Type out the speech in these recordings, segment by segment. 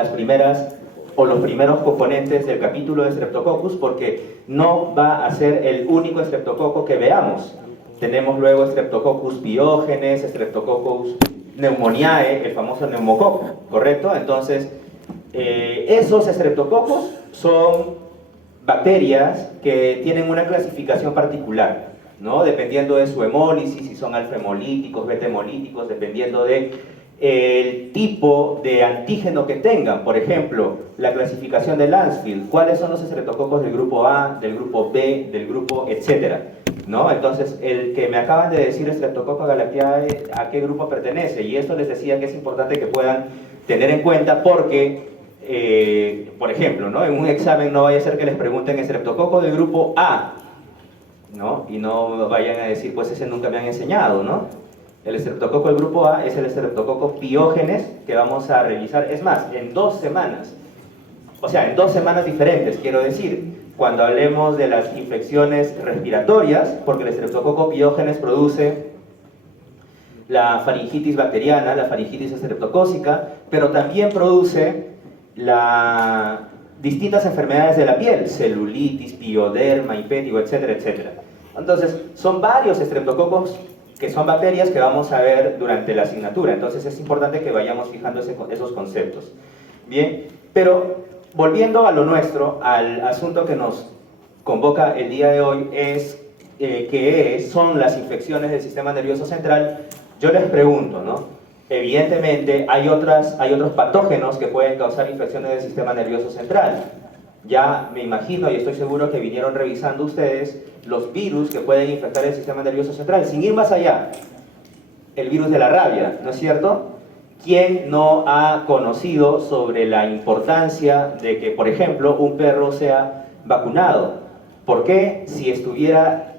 las primeras o los primeros componentes del capítulo de Streptococcus, porque no va a ser el único Streptococo que veamos. Tenemos luego Streptococcus pyogenes, Streptococcus pneumoniae, el famoso neumococo, ¿correcto? Entonces, esos Streptococos son bacterias que tienen una clasificación particular, ¿no? Dependiendo de su hemólisis, si son alfa-hemolíticos, beta-hemolíticos, dependiendo de el tipo de antígeno que tengan. Por ejemplo, la clasificación de Lancefield, cuáles son los estreptococos del grupo A, del grupo B, del grupo etcétera, ¿no? Entonces, el que me acaban de decir Streptococcus galactiae, ¿a qué grupo pertenece? Y esto les decía que es importante que puedan tener en cuenta porque, por ejemplo, ¿no? En un examen no vaya a ser que les pregunten Streptococcus del grupo A, ¿no? Y no vayan a decir, pues ese nunca me han enseñado, ¿no? El estreptococo del grupo A es el estreptococo pyogenes que vamos a revisar, es más, en 2 semanas, o sea, en 2 semanas diferentes, quiero decir, cuando hablemos de las infecciones respiratorias, porque el estreptococo pyogenes produce la faringitis bacteriana, la faringitis estreptocócica, pero también produce distintas enfermedades de la piel, celulitis, pioderma, impétigo, etcétera, etcétera. Entonces, son varios estreptococos que son bacterias que vamos a ver durante la asignatura. Entonces es importante que vayamos fijando esos conceptos. Bien, pero volviendo a lo nuestro, al asunto que nos convoca el día de hoy, es que son las infecciones del sistema nervioso central. Yo les pregunto, ¿no? Evidentemente hay otros patógenos que pueden causar infecciones del sistema nervioso central. Ya me imagino y estoy seguro que vinieron revisando ustedes los virus que pueden infectar el sistema nervioso central. Sin ir más allá, el virus de la rabia, ¿no es cierto? ¿Quién no ha conocido sobre la importancia de que, por ejemplo, un perro sea vacunado? ¿Por qué, si estuviera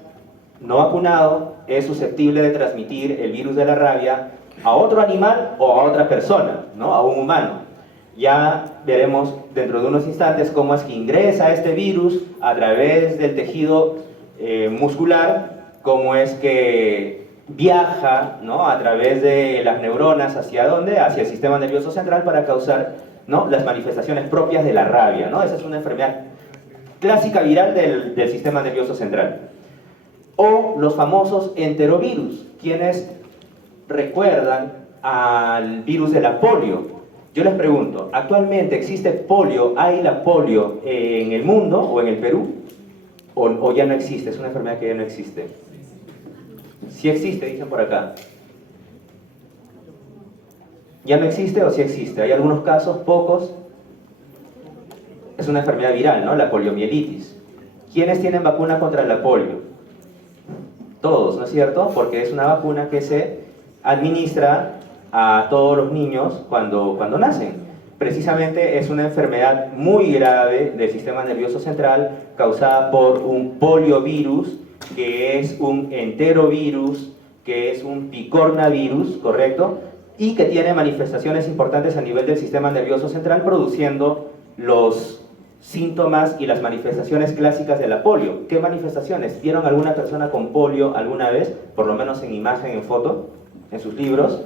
no vacunado, es susceptible de transmitir el virus de la rabia a otro animal o a otra persona, ¿no? A un humano? Ya veremos dentro de unos instantes cómo es que ingresa este virus a través del tejido muscular, cómo es que viaja, ¿no? A través de las neuronas, ¿hacia dónde? Hacia el sistema nervioso central para causar, ¿no? Las manifestaciones propias de la rabia, ¿no? Esa es una enfermedad clásica viral del sistema nervioso central. O los famosos enterovirus, quienes recuerdan al virus de la polio. Yo les pregunto, ¿actualmente existe polio, hay la polio en el mundo o en el Perú? ¿O ya no existe? Es una enfermedad que ya no existe. ¿Sí existe? Dicen por acá. ¿Ya no existe o sí existe? Hay algunos casos, pocos. Es una enfermedad viral, ¿no? La poliomielitis. ¿Quiénes tienen vacuna contra la polio? Todos, ¿no es cierto? Porque es una vacuna que se administra a todos los niños cuando nacen. Precisamente es una enfermedad muy grave del sistema nervioso central causada por un poliovirus, que es un enterovirus, que es un picornavirus, ¿correcto? Y que tiene manifestaciones importantes a nivel del sistema nervioso central, produciendo los síntomas y las manifestaciones clásicas de la polio. ¿Qué manifestaciones? ¿Vieron alguna persona con polio alguna vez? Por lo menos en imagen, en foto, en sus libros.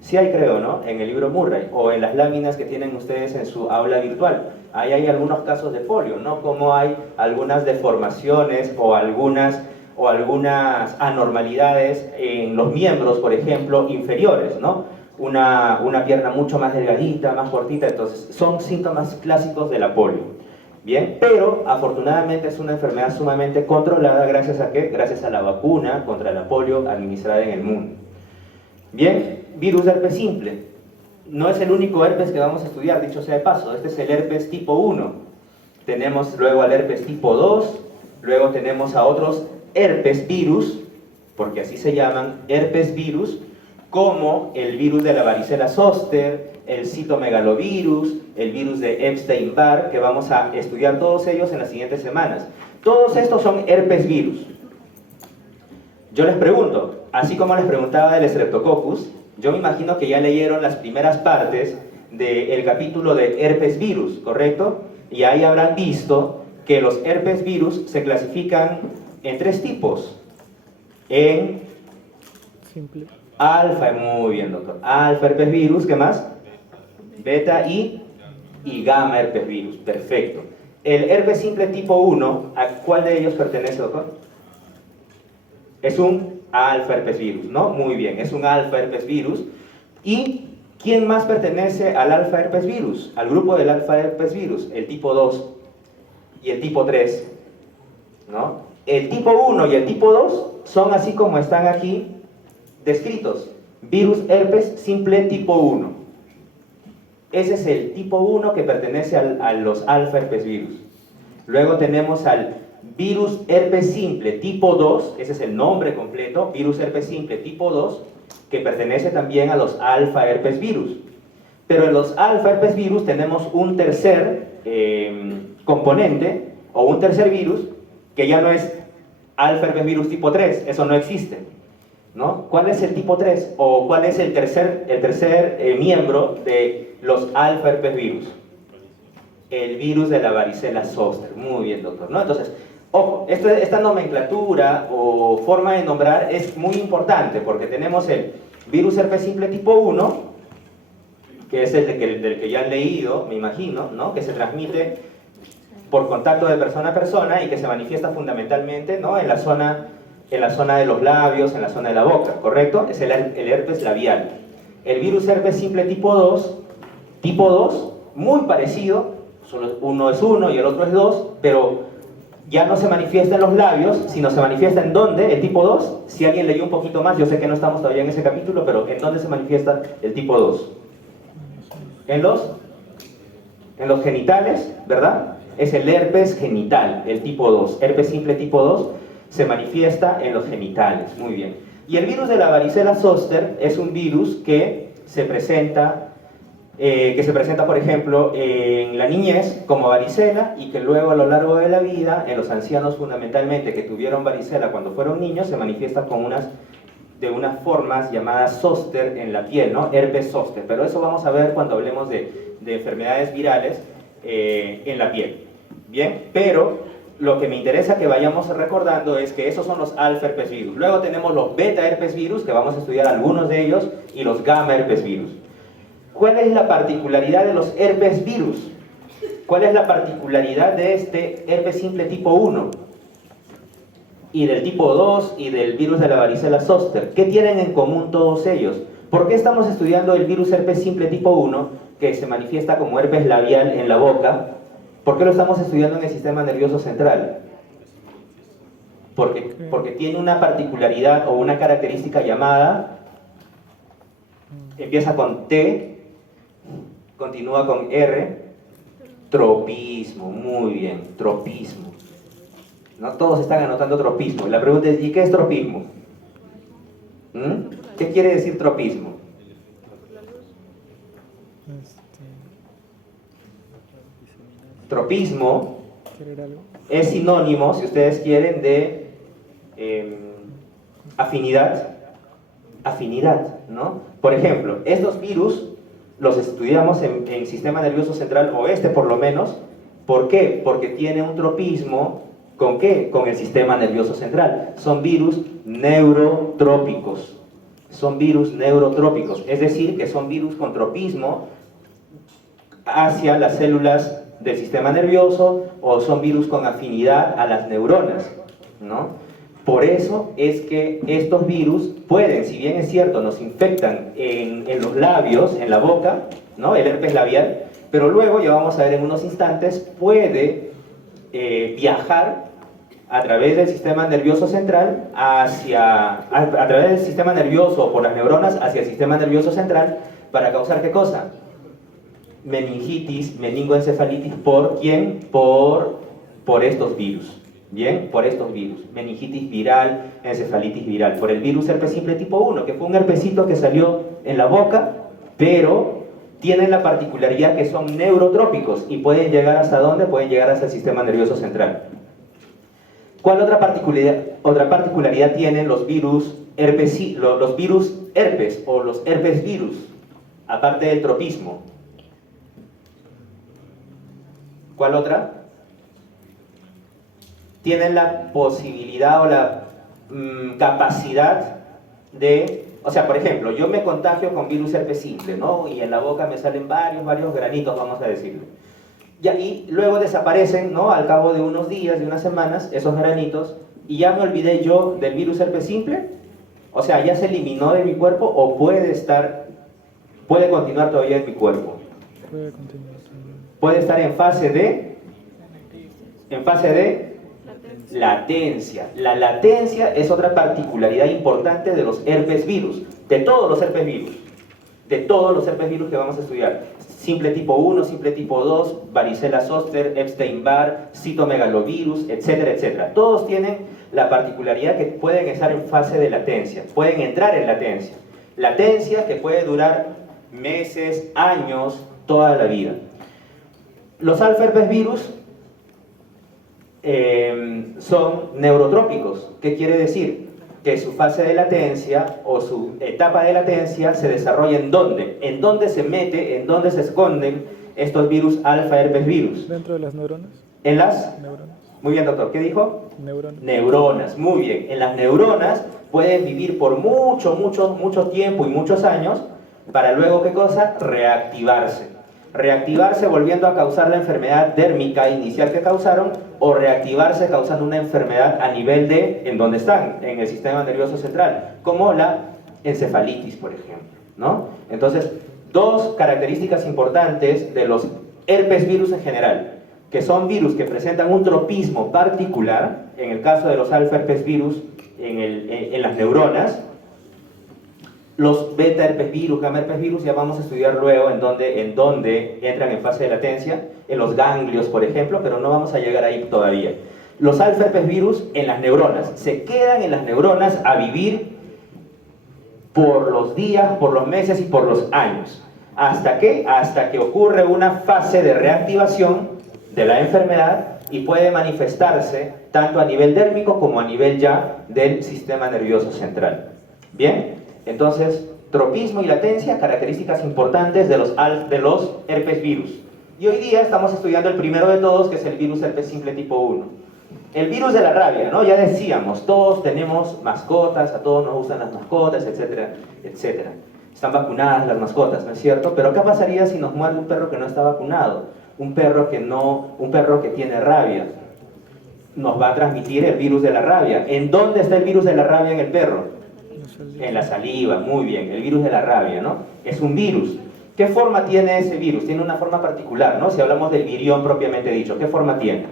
Sí hay, creo, ¿no? En el libro Murray o en las láminas que tienen ustedes en su aula virtual. Ahí hay algunos casos de polio, ¿no? Como hay algunas deformaciones o algunas anormalidades en los miembros, por ejemplo, inferiores, ¿no? Una pierna mucho más delgadita, más cortita. Entonces, son síntomas clásicos de la polio. Bien, pero afortunadamente es una enfermedad sumamente controlada. ¿Gracias a qué? Gracias a la vacuna contra la polio administrada en el mundo. Bien, virus de herpes simple. No es el único herpes que vamos a estudiar, dicho sea de paso. Este es el herpes tipo 1. Tenemos luego al herpes tipo 2, luego tenemos a otros herpes virus, porque así se llaman, herpes virus, como el virus de la varicela zoster, el citomegalovirus, el virus de Epstein-Barr, que vamos a estudiar todos ellos en las siguientes semanas. Todos estos son herpes virus. Yo les pregunto, así como les preguntaba del Streptococcus, yo me imagino que ya leyeron las primeras partes del capítulo de herpes virus, ¿correcto? Y ahí habrán visto que los herpes virus se clasifican en 3 tipos. En Simple. alfa, muy bien, doctor. Alfa herpes virus, ¿qué más? Beta y y gamma herpes virus. Perfecto. El herpes simple tipo 1, ¿a cuál de ellos pertenece, doctor? Es un alfa herpes virus, ¿no? Muy bien, es un alfa herpes virus. ¿Y quién más pertenece al alfa herpes virus? Al grupo del alfa herpes virus, el tipo 2 y el tipo 3, ¿no? El tipo 1 y el tipo 2 son así como están aquí descritos. Virus herpes simple tipo 1. Ese es el tipo 1 que pertenece a los alfa herpes virus. Luego tenemos al virus herpes simple tipo 2, ese es el nombre completo, virus herpes simple tipo 2, que pertenece también a los alfa herpes virus. Pero en los alfa herpes virus tenemos un tercer componente, o un tercer virus, que ya no es alfa herpes virus tipo 3, eso no existe, ¿no? ¿Cuál es el tipo 3? ¿O cuál es el tercer miembro de los alfa herpes virus? El virus de la varicela zoster. Muy bien, doctor, ¿no? Entonces, ojo, esta nomenclatura o forma de nombrar es muy importante porque tenemos el virus herpes simple tipo 1, que es el del que ya han leído, me imagino, ¿no? Que se transmite por contacto de persona a persona y que se manifiesta fundamentalmente, ¿no? en la zona de los labios, en la zona de la boca, ¿correcto? Es el herpes labial. El virus herpes simple tipo 2, muy parecido, solo uno es 1 y el otro es 2, pero ya no se manifiesta en los labios, sino se manifiesta en ¿dónde? El tipo 2, si alguien leyó un poquito más, yo sé que no estamos todavía en ese capítulo, pero ¿en dónde se manifiesta el tipo 2? En los genitales, ¿verdad? Es el herpes genital, el tipo 2. Herpes simple tipo 2 se manifiesta en los genitales. Muy bien. Y el virus de la varicela zoster es un virus que se presenta, por ejemplo, en la niñez como varicela y que luego a lo largo de la vida, en los ancianos fundamentalmente que tuvieron varicela cuando fueron niños, se manifiesta con de unas formas llamadas zóster en la piel, ¿no? Herpes zóster. Pero eso vamos a ver cuando hablemos de enfermedades virales en la piel. Bien, pero lo que me interesa que vayamos recordando es que esos son los alfa herpes virus. Luego tenemos los beta herpes virus, que vamos a estudiar algunos de ellos, y los gamma herpes virus. ¿Cuál es la particularidad de los herpes virus? ¿Cuál es la particularidad de este herpes simple tipo 1? Y del tipo 2 y del virus de la varicela zoster. ¿Qué tienen en común todos ellos? ¿Por qué estamos estudiando el virus herpes simple tipo 1, que se manifiesta como herpes labial en la boca? ¿Por qué lo estamos estudiando en el sistema nervioso central? Porque tiene una particularidad o una característica llamada, empieza con T, continúa con R, tropismo. Muy bien, tropismo. ¿No? Todos están anotando tropismo. La pregunta es, ¿y qué es tropismo? ¿Qué quiere decir tropismo? Tropismo es sinónimo, si ustedes quieren, de afinidad, ¿no? Por ejemplo, estos virus los estudiamos en sistema nervioso central, o por lo menos. ¿Por qué? Porque tiene un tropismo, ¿con qué? Con el sistema nervioso central. Son virus neurotrópicos. Son virus neurotrópicos, es decir, que son virus con tropismo hacia las células del sistema nervioso, o son virus con afinidad a las neuronas, ¿no? Por eso es que estos virus pueden, si bien es cierto, nos infectan en los labios, en la boca, ¿no? El herpes labial, pero luego, ya vamos a ver en unos instantes, puede viajar a través del sistema nervioso central a través del sistema nervioso por las neuronas hacia el sistema nervioso central para causar ¿qué cosa? Meningitis, meningoencefalitis. ¿Por quién? Por estos virus. Bien, por estos virus. Meningitis viral, encefalitis viral. Por el virus herpes simple tipo 1, que fue un herpesito que salió en la boca, pero tienen la particularidad que son neurotrópicos y pueden llegar ¿hasta dónde? Pueden llegar hasta el sistema nervioso central. ¿Cuál otra particularidad tienen los virus herpes o los herpes virus, aparte del tropismo? ¿Cuál otra? Tienen la posibilidad o la capacidad de O sea, por ejemplo, yo me contagio con virus herpes simple, ¿no? Y en la boca me salen varios granitos, vamos a decirlo. Y luego desaparecen, ¿no? Al cabo de unos días, de unas semanas, esos granitos, y ya me olvidé yo del virus herpes simple. O sea, ya se eliminó de mi cuerpo o puede continuar todavía en mi cuerpo. Puede continuar. Puede estar en fase de latencia. La latencia es otra particularidad importante de los herpes virus, de todos los herpes virus que vamos a estudiar. Simple tipo 1, simple tipo 2, varicela zoster, Epstein-Barr, citomegalovirus, etcétera, etcétera. Todos tienen la particularidad que pueden estar en fase de latencia, pueden entrar en latencia. Latencia que puede durar meses, años, toda la vida. Los alfa herpes virus son neurotrópicos. ¿Qué quiere decir? Que su fase de latencia o su etapa de latencia se desarrolla ¿en dónde? ¿En dónde se mete, en dónde se esconden estos virus alfa herpes virus? ¿Dentro de las neuronas? En las Neuronas. Muy bien, doctor. ¿Qué dijo? Neuronas. Neuronas. Muy bien. En las neuronas pueden vivir por mucho tiempo y muchos años para luego, ¿qué cosa? Reactivarse. Reactivarse volviendo a causar la enfermedad dérmica inicial que causaron o reactivarse causando una enfermedad a nivel de, ¿en dónde están? En el sistema nervioso central, como la encefalitis, por ejemplo, ¿no? Entonces, dos características importantes de los herpes virus en general, que son virus que presentan un tropismo particular, en el caso de los alfa herpes virus, en las neuronas. Los beta herpes virus, gamma herpes virus, ya vamos a estudiar luego en dónde entran en fase de latencia, en los ganglios, por ejemplo, pero no vamos a llegar ahí todavía. Los alfa herpes virus en las neuronas, se quedan en las neuronas a vivir por los días, por los meses y por los años. ¿Hasta qué? Hasta que ocurre una fase de reactivación de la enfermedad y puede manifestarse tanto a nivel dérmico como a nivel ya del sistema nervioso central. ¿Bien? Entonces, tropismo y latencia, características importantes de los herpes virus. Y hoy día estamos estudiando el primero de todos, que es el virus herpes simple tipo 1. El virus de la rabia, ¿no? Ya decíamos, todos tenemos mascotas, a todos nos gustan las mascotas, etcétera, etcétera. Están vacunadas las mascotas, ¿no es cierto? Pero ¿qué pasaría si nos muerde un perro que no está vacunado? Un perro que tiene rabia. Nos va a transmitir el virus de la rabia. ¿En dónde está el virus de la rabia en el perro? En la saliva, muy bien, el virus de la rabia, ¿no? Es un virus. ¿Qué forma tiene ese virus? Tiene una forma particular, ¿no? Si hablamos del virión propiamente dicho, ¿qué forma tiene?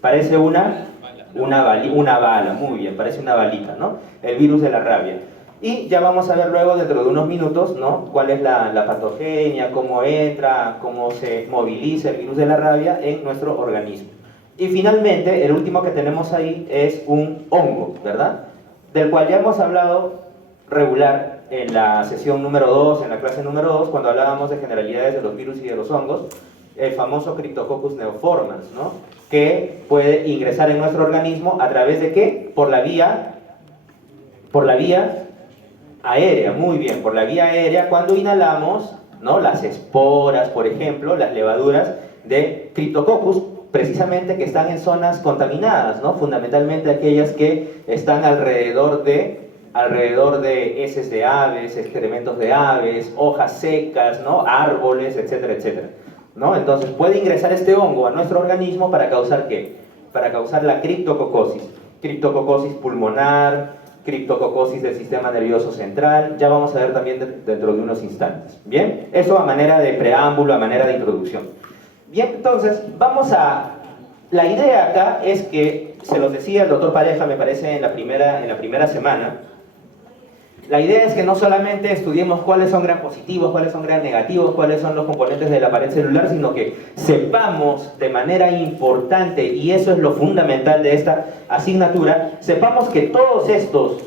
Parece una bala, muy bien, parece una balita, ¿no? El virus de la rabia. Y ya vamos a ver luego, dentro de unos minutos, ¿no? Cuál es la patogenia, cómo entra, cómo se moviliza el virus de la rabia en nuestro organismo. Y finalmente, el último que tenemos ahí es un hongo, ¿verdad? Del cual ya hemos hablado regular en la sesión número 2, en la clase número 2, cuando hablábamos de generalidades de los virus y de los hongos, el famoso Cryptococcus neoformans, ¿no? Que puede ingresar en nuestro organismo a través de ¿qué? Por la vía aérea, muy bien, por la vía aérea, cuando inhalamos, ¿no? Las esporas, por ejemplo, las levaduras de Cryptococcus, precisamente que están en zonas contaminadas, ¿no? Fundamentalmente aquellas que están alrededor de heces de aves, excrementos de aves, hojas secas, ¿no? Árboles, etcétera, etcétera, ¿no? Entonces puede ingresar este hongo a nuestro organismo para causar ¿qué? Para causar la criptococosis pulmonar, criptococosis del sistema nervioso central. Ya vamos a ver también dentro de unos instantes. ¿Bien? Eso a manera de preámbulo, a manera de introducción. Bien, entonces, la idea acá es que, se los decía el doctor Pareja, me parece, en la primera semana, la idea es que no solamente estudiemos cuáles son gram positivos, cuáles son gram negativos, cuáles son los componentes de la pared celular, sino que sepamos de manera importante, y eso es lo fundamental de esta asignatura, sepamos que todos estos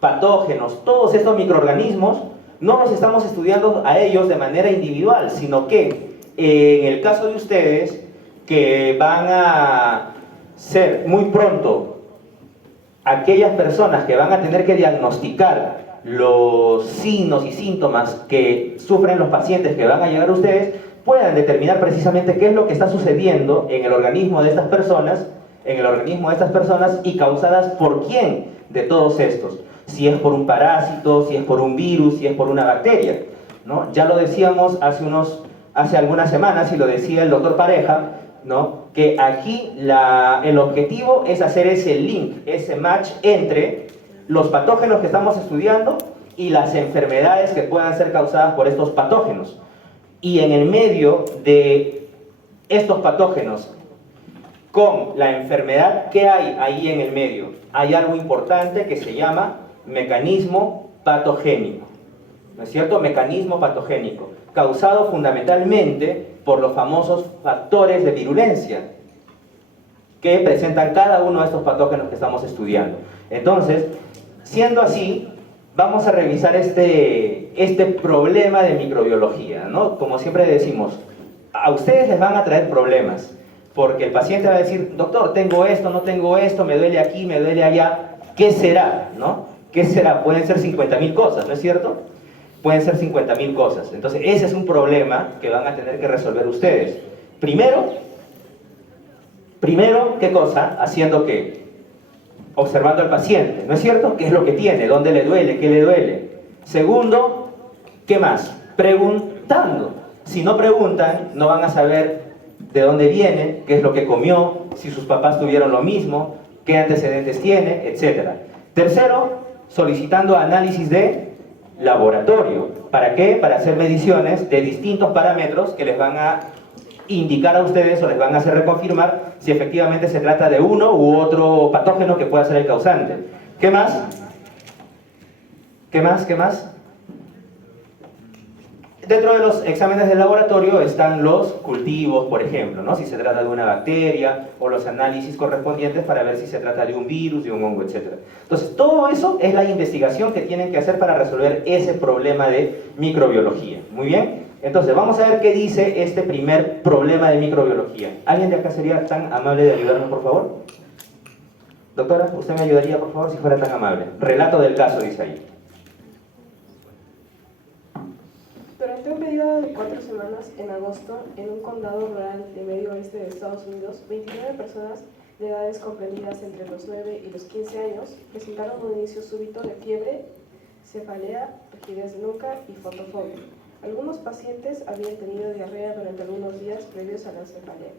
patógenos, todos estos microorganismos, no los estamos estudiando a ellos de manera individual, sino que en el caso de ustedes, que van a ser muy pronto aquellas personas que van a tener que diagnosticar los signos y síntomas que sufren los pacientes que van a llegar a ustedes, puedan determinar precisamente qué es lo que está sucediendo en el organismo de estas personas, y causadas por quién de todos estos. si es por un parásito, si es por un virus, si es por una bacteria, ¿no? Ya lo decíamos hace algunas semanas, y lo decía el doctor Pareja, ¿no? Que aquí el objetivo es hacer ese link, ese match entre los patógenos que estamos estudiando y las enfermedades que puedan ser causadas por estos patógenos. Y en el medio de estos patógenos con la enfermedad, ¿qué hay ahí en el medio? Hay algo importante que se llama mecanismo patogénico, ¿no es cierto? Mecanismo patogénico, causado fundamentalmente por los famosos factores de virulencia que presentan cada uno de estos patógenos que estamos estudiando. Entonces, siendo así, vamos a revisar este problema de microbiología, ¿no? Como siempre decimos, a ustedes les van a traer problemas, porque el paciente va a decir, doctor, tengo esto, no tengo esto, me duele aquí, me duele allá, ¿qué será? ¿No? ¿Qué será? Pueden ser 50.000 cosas, ¿no es cierto? Pueden ser 50.000 cosas. Entonces, ese es un problema que van a tener que resolver ustedes. Primero, ¿qué cosa? Haciendo ¿qué? Observando al paciente, ¿no es cierto? ¿Qué es lo que tiene? ¿Dónde le duele? ¿Qué le duele? Segundo, ¿qué más? Preguntando. Si no preguntan, no van a saber de dónde viene, qué es lo que comió, si sus papás tuvieron lo mismo, qué antecedentes tiene, etc. Tercero, solicitando análisis de laboratorio. ¿Para qué? Para hacer mediciones de distintos parámetros que les van a indicar a ustedes o les van a hacer reconfirmar si efectivamente se trata de uno u otro patógeno que pueda ser el causante. ¿Qué más? ¿Qué más? ¿Qué más? Dentro de los exámenes de laboratorio están los cultivos, por ejemplo, ¿no? Si se trata de una bacteria, o los análisis correspondientes para ver si se trata de un virus, de un hongo, etc. Entonces, todo eso es la investigación que tienen que hacer para resolver ese problema de microbiología. Muy bien. Entonces, vamos a ver qué dice este primer problema de microbiología. ¿Alguien de acá sería tan amable de ayudarme, por favor? Doctora, ¿usted me ayudaría, por favor, si fuera tan amable? Relato del caso, dice ahí. Durante un periodo de 4 semanas, en agosto, en un condado rural de medio oeste de Estados Unidos, 29 personas de edades comprendidas entre los 9 y los 15 años presentaron un inicio súbito de fiebre, cefalea, rigidez de nuca y fotofobia. Algunos pacientes habían tenido diarrea durante algunos días previos a la cefalea.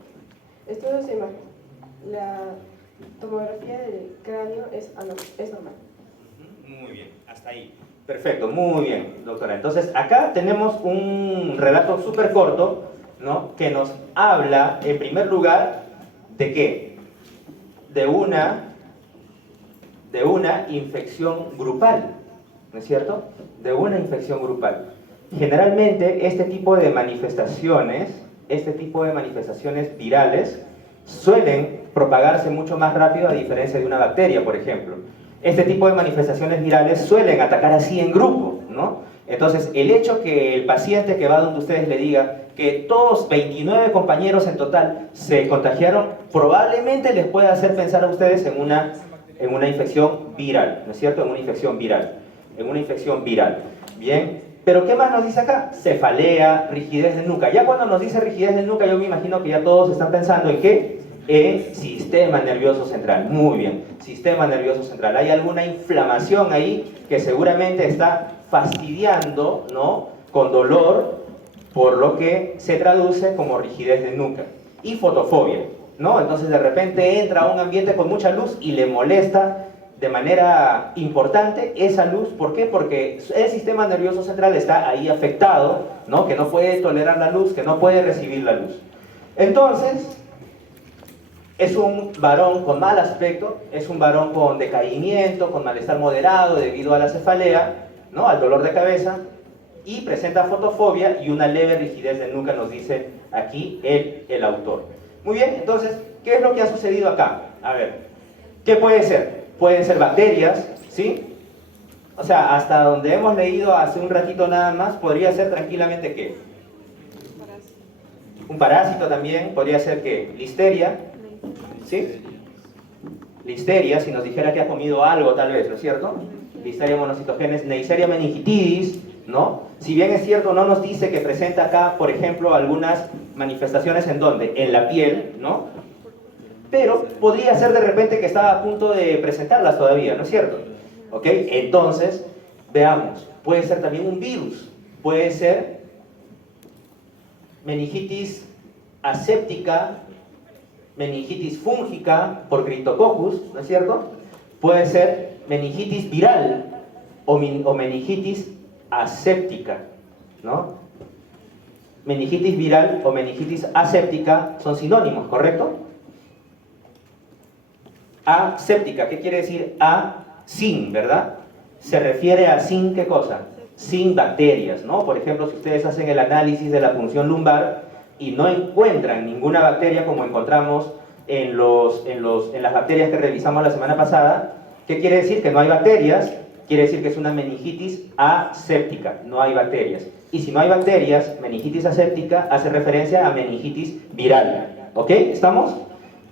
Estudios de la tomografía del cráneo es normal. Muy bien, hasta ahí. Perfecto, muy bien, doctora. Entonces, acá tenemos un relato súper corto, ¿no? Que nos habla, en primer lugar, ¿de qué? De una infección grupal, ¿no es cierto? De una infección grupal. Generalmente, este tipo de manifestaciones virales, suelen propagarse mucho más rápido a diferencia de una bacteria, por ejemplo. Este tipo de manifestaciones virales suelen atacar así en grupo, ¿no? Entonces, el hecho que el paciente que va donde ustedes le diga que todos 29 compañeros en total se contagiaron, probablemente les pueda hacer pensar a ustedes en una infección viral, ¿no es cierto? En una infección viral. Bien, pero ¿qué más nos dice acá? Cefalea, rigidez de nuca. Ya cuando nos dice rigidez de nuca, yo me imagino que ya todos están pensando en ¿qué? En sistema nervioso central. Muy bien, sistema nervioso central. Hay alguna inflamación ahí que seguramente está fastidiando, ¿no? Con dolor, por lo que se traduce como rigidez de nuca. Y fotofobia, ¿no? Entonces de repente entra a un ambiente con mucha luz y le molesta de manera importante esa luz. ¿Por qué? Porque el sistema nervioso central está ahí afectado, ¿no? Que no puede tolerar la luz, que no puede recibir la luz. Entonces, es un varón con mal aspecto, es un varón con decaimiento, con malestar moderado debido a la cefalea, ¿no? Al dolor de cabeza, y presenta fotofobia y una leve rigidez de nuca, nos dice aquí el autor. Muy bien, entonces, ¿qué es lo que ha sucedido acá? A ver, ¿qué puede ser? Pueden ser bacterias, ¿sí? O sea, hasta donde hemos leído hace un ratito nada más, podría ser tranquilamente ¿qué? Un parásito también, podría ser ¿qué? Listeria, ¿sí? Listeria, si nos dijera que ha comido algo tal vez, ¿no es cierto? Listeria monocitogenes, Neisseria meningitidis, ¿no? Si bien es cierto, no nos dice que presenta acá, por ejemplo, algunas manifestaciones en ¿dónde? En la piel, ¿no? Pero podría ser de repente que estaba a punto de presentarlas todavía, ¿no es cierto? ¿Ok? Entonces, veamos, puede ser también un virus, puede ser meningitis aséptica, meningitis fúngica por Cryptococcus, ¿no es cierto? Puede ser meningitis viral o meningitis aséptica, ¿no? Meningitis viral o meningitis aséptica son sinónimos, ¿correcto? Aséptica, ¿qué quiere decir a? Sin, ¿verdad? Se refiere a sin, ¿qué cosa? Sin bacterias, ¿no? Por ejemplo, si ustedes hacen el análisis de la punción lumbar y no encuentran ninguna bacteria como encontramos en las bacterias que revisamos la semana pasada, ¿qué quiere decir? Que no hay bacterias, quiere decir que es una meningitis aséptica, no hay bacterias. Y si no hay bacterias, meningitis aséptica hace referencia a meningitis viral. ¿Ok? ¿Estamos?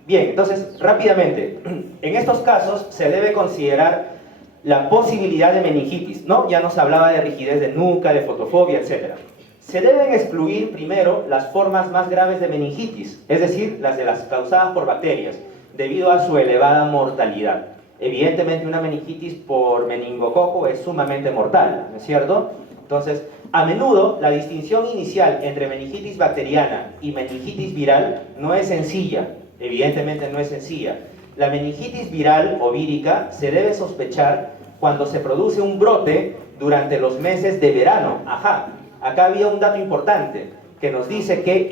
Bien, entonces, rápidamente, en estos casos se debe considerar la posibilidad de meningitis, ¿no? Ya nos hablaba de rigidez de nuca, de fotofobia, etc. Se deben excluir primero las formas más graves de meningitis, es decir, las causadas por bacterias, debido a su elevada mortalidad. Evidentemente, una meningitis por meningococo es sumamente mortal, ¿no es cierto? Entonces, a menudo, la distinción inicial entre meningitis bacteriana y meningitis viral no es sencilla. Evidentemente no es sencilla. La meningitis viral o vírica se debe sospechar cuando se produce un brote durante los meses de verano. Ajá, acá había un dato importante que nos dice que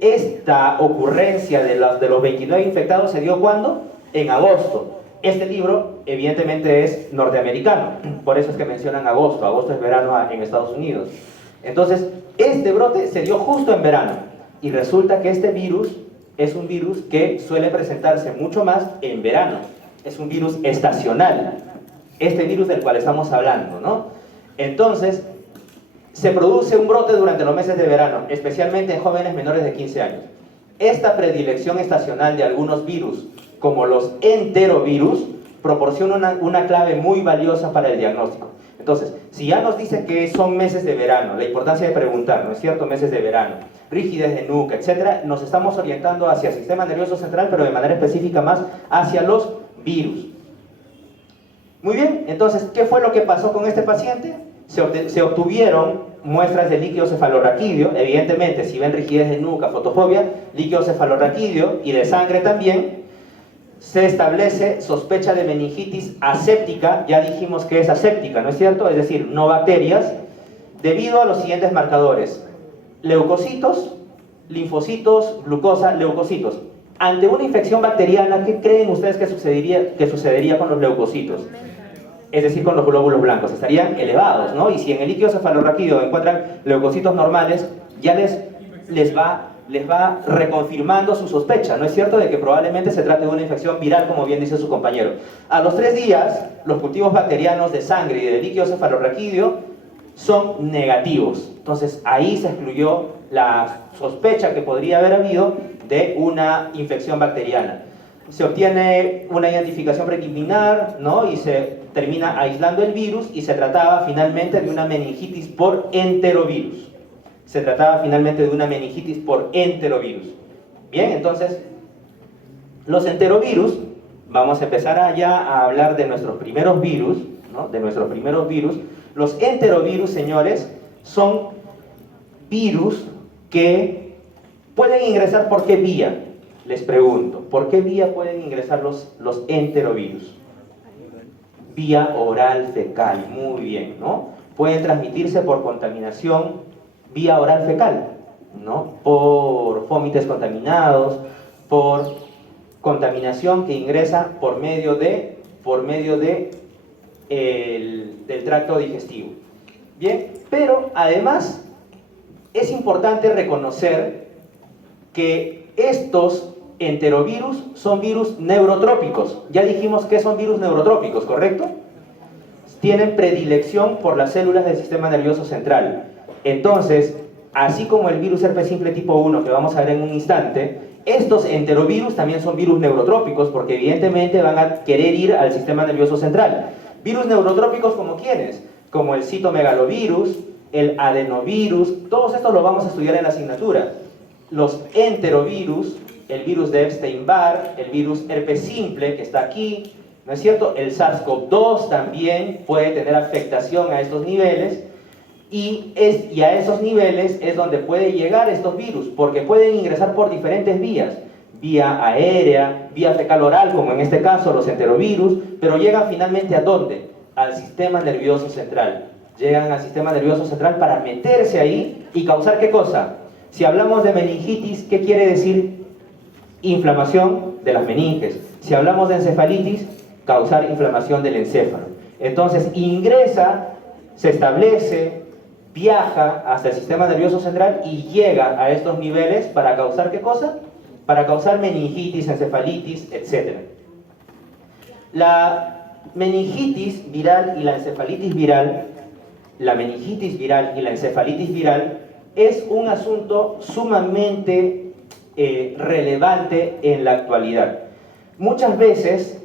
esta ocurrencia de los 29 infectados se dio ¿cuándo? En agosto. Este libro evidentemente es norteamericano, por eso es que mencionan agosto. Agosto es verano en Estados Unidos. Entonces, este brote se dio justo en verano y resulta que este virus es un virus que suele presentarse mucho más en verano. Es un virus estacional. Este virus del cual estamos hablando, ¿no? Entonces, se produce un brote durante los meses de verano, especialmente en jóvenes menores de 15 años. Esta predilección estacional de algunos virus, como los enterovirus, proporciona una clave muy valiosa para el diagnóstico. Entonces, si ya nos dice que son meses de verano, la importancia de preguntar, ¿no es cierto? Meses de verano, rigidez de nuca, etc., nos estamos orientando hacia el sistema nervioso central, pero de manera específica más hacia los virus. Muy bien, entonces, ¿qué fue lo que pasó con este paciente? Se obtuvieron muestras de líquido cefalorraquídeo, evidentemente, si ven rigidez de nuca, fotofobia, líquido cefalorraquídeo y de sangre también. Se establece sospecha de meningitis aséptica, ya dijimos que es aséptica, ¿no es cierto? Es decir, no bacterias, debido a los siguientes marcadores: leucocitos, linfocitos, glucosa, leucocitos. Ante una infección bacteriana, ¿qué creen ustedes que sucedería con los leucocitos? Es decir, con los glóbulos blancos, estarían elevados, ¿no? Y si en el líquido cefalorraquídeo encuentran leucocitos normales, ya les va reconfirmando su sospecha, ¿no es cierto?, de que probablemente se trate de una infección viral, como bien dice su compañero. A los 3 días, los cultivos bacterianos de sangre y de líquido cefalorraquídeo son negativos. Entonces, ahí se excluyó la sospecha que podría haber habido de una infección bacteriana. Se obtiene una identificación preliminar, ¿no?, y se termina aislando el virus, y se trataba finalmente de una meningitis por enterovirus. Se trataba finalmente de una meningitis por enterovirus. Bien, entonces, los enterovirus, vamos a empezar ya a hablar de nuestros primeros virus, ¿no?, de nuestros primeros virus. Los enterovirus, señores, son virus que pueden ingresar. ¿Por qué vía? Les pregunto, ¿por qué vía pueden ingresar los enterovirus? Vía oral fecal, muy bien, ¿no? Pueden transmitirse por contaminación vía oral fecal, ¿no? Por vómitos contaminados, por contaminación que ingresa por medio del tracto digestivo. Bien, pero además es importante reconocer que estos enterovirus son virus neurotrópicos. Ya dijimos que son virus neurotrópicos, ¿correcto? Tienen predilección por las células del sistema nervioso central. Entonces, así como el virus herpes simple tipo 1, que vamos a ver en un instante, estos enterovirus también son virus neurotrópicos, porque evidentemente van a querer ir al sistema nervioso central. Virus neurotrópicos, ¿como quiénes? Como el citomegalovirus, el adenovirus, todos estos los vamos a estudiar en la asignatura. Los enterovirus, el virus de Epstein-Barr, el virus herpes simple, que está aquí, ¿no es cierto? El SARS-CoV-2 también puede tener afectación a estos niveles y a esos niveles es donde pueden llegar estos virus, porque pueden ingresar por diferentes vías, vía aérea, vía fecal oral, como en este caso los enterovirus, pero llegan finalmente ¿a dónde? Al sistema nervioso central. Llegan al sistema nervioso central para meterse ahí y causar ¿qué cosa? Si hablamos de meningitis, ¿qué quiere decir? Inflamación de las meninges. Si hablamos de encefalitis, causar inflamación del encéfalo. Entonces ingresa, se establece, viaja hasta el sistema nervioso central y llega a estos niveles para causar ¿qué cosa? Para causar meningitis, encefalitis, etc. La meningitis viral y la encefalitis viral, la meningitis viral y la encefalitis viral es un asunto sumamente relevante en la actualidad. Muchas veces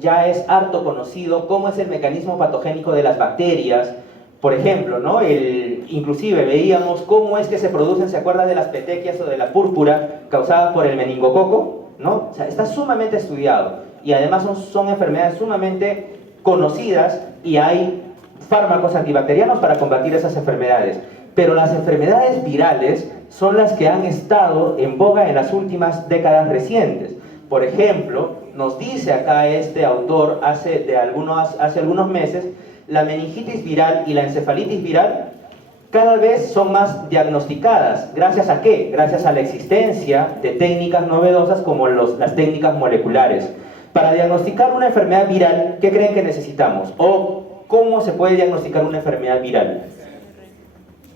ya es harto conocido cómo es el mecanismo patogénico de las bacterias. Por ejemplo, ¿no? Inclusive veíamos cómo es que se producen, ¿se acuerdan de las petequias o de la púrpura causadas por el meningococo? ¿No? O sea, está sumamente estudiado y además son enfermedades sumamente conocidas y hay fármacos antibacterianos para combatir esas enfermedades. Pero las enfermedades virales son las que han estado en boga en las últimas décadas recientes. Por ejemplo, nos dice acá este autor hace algunos meses, la meningitis viral y la encefalitis viral cada vez son más diagnosticadas. ¿Gracias a qué? Gracias a la existencia de técnicas novedosas como las técnicas moleculares. Para diagnosticar una enfermedad viral, ¿qué creen que necesitamos? ¿O cómo se puede diagnosticar una enfermedad viral?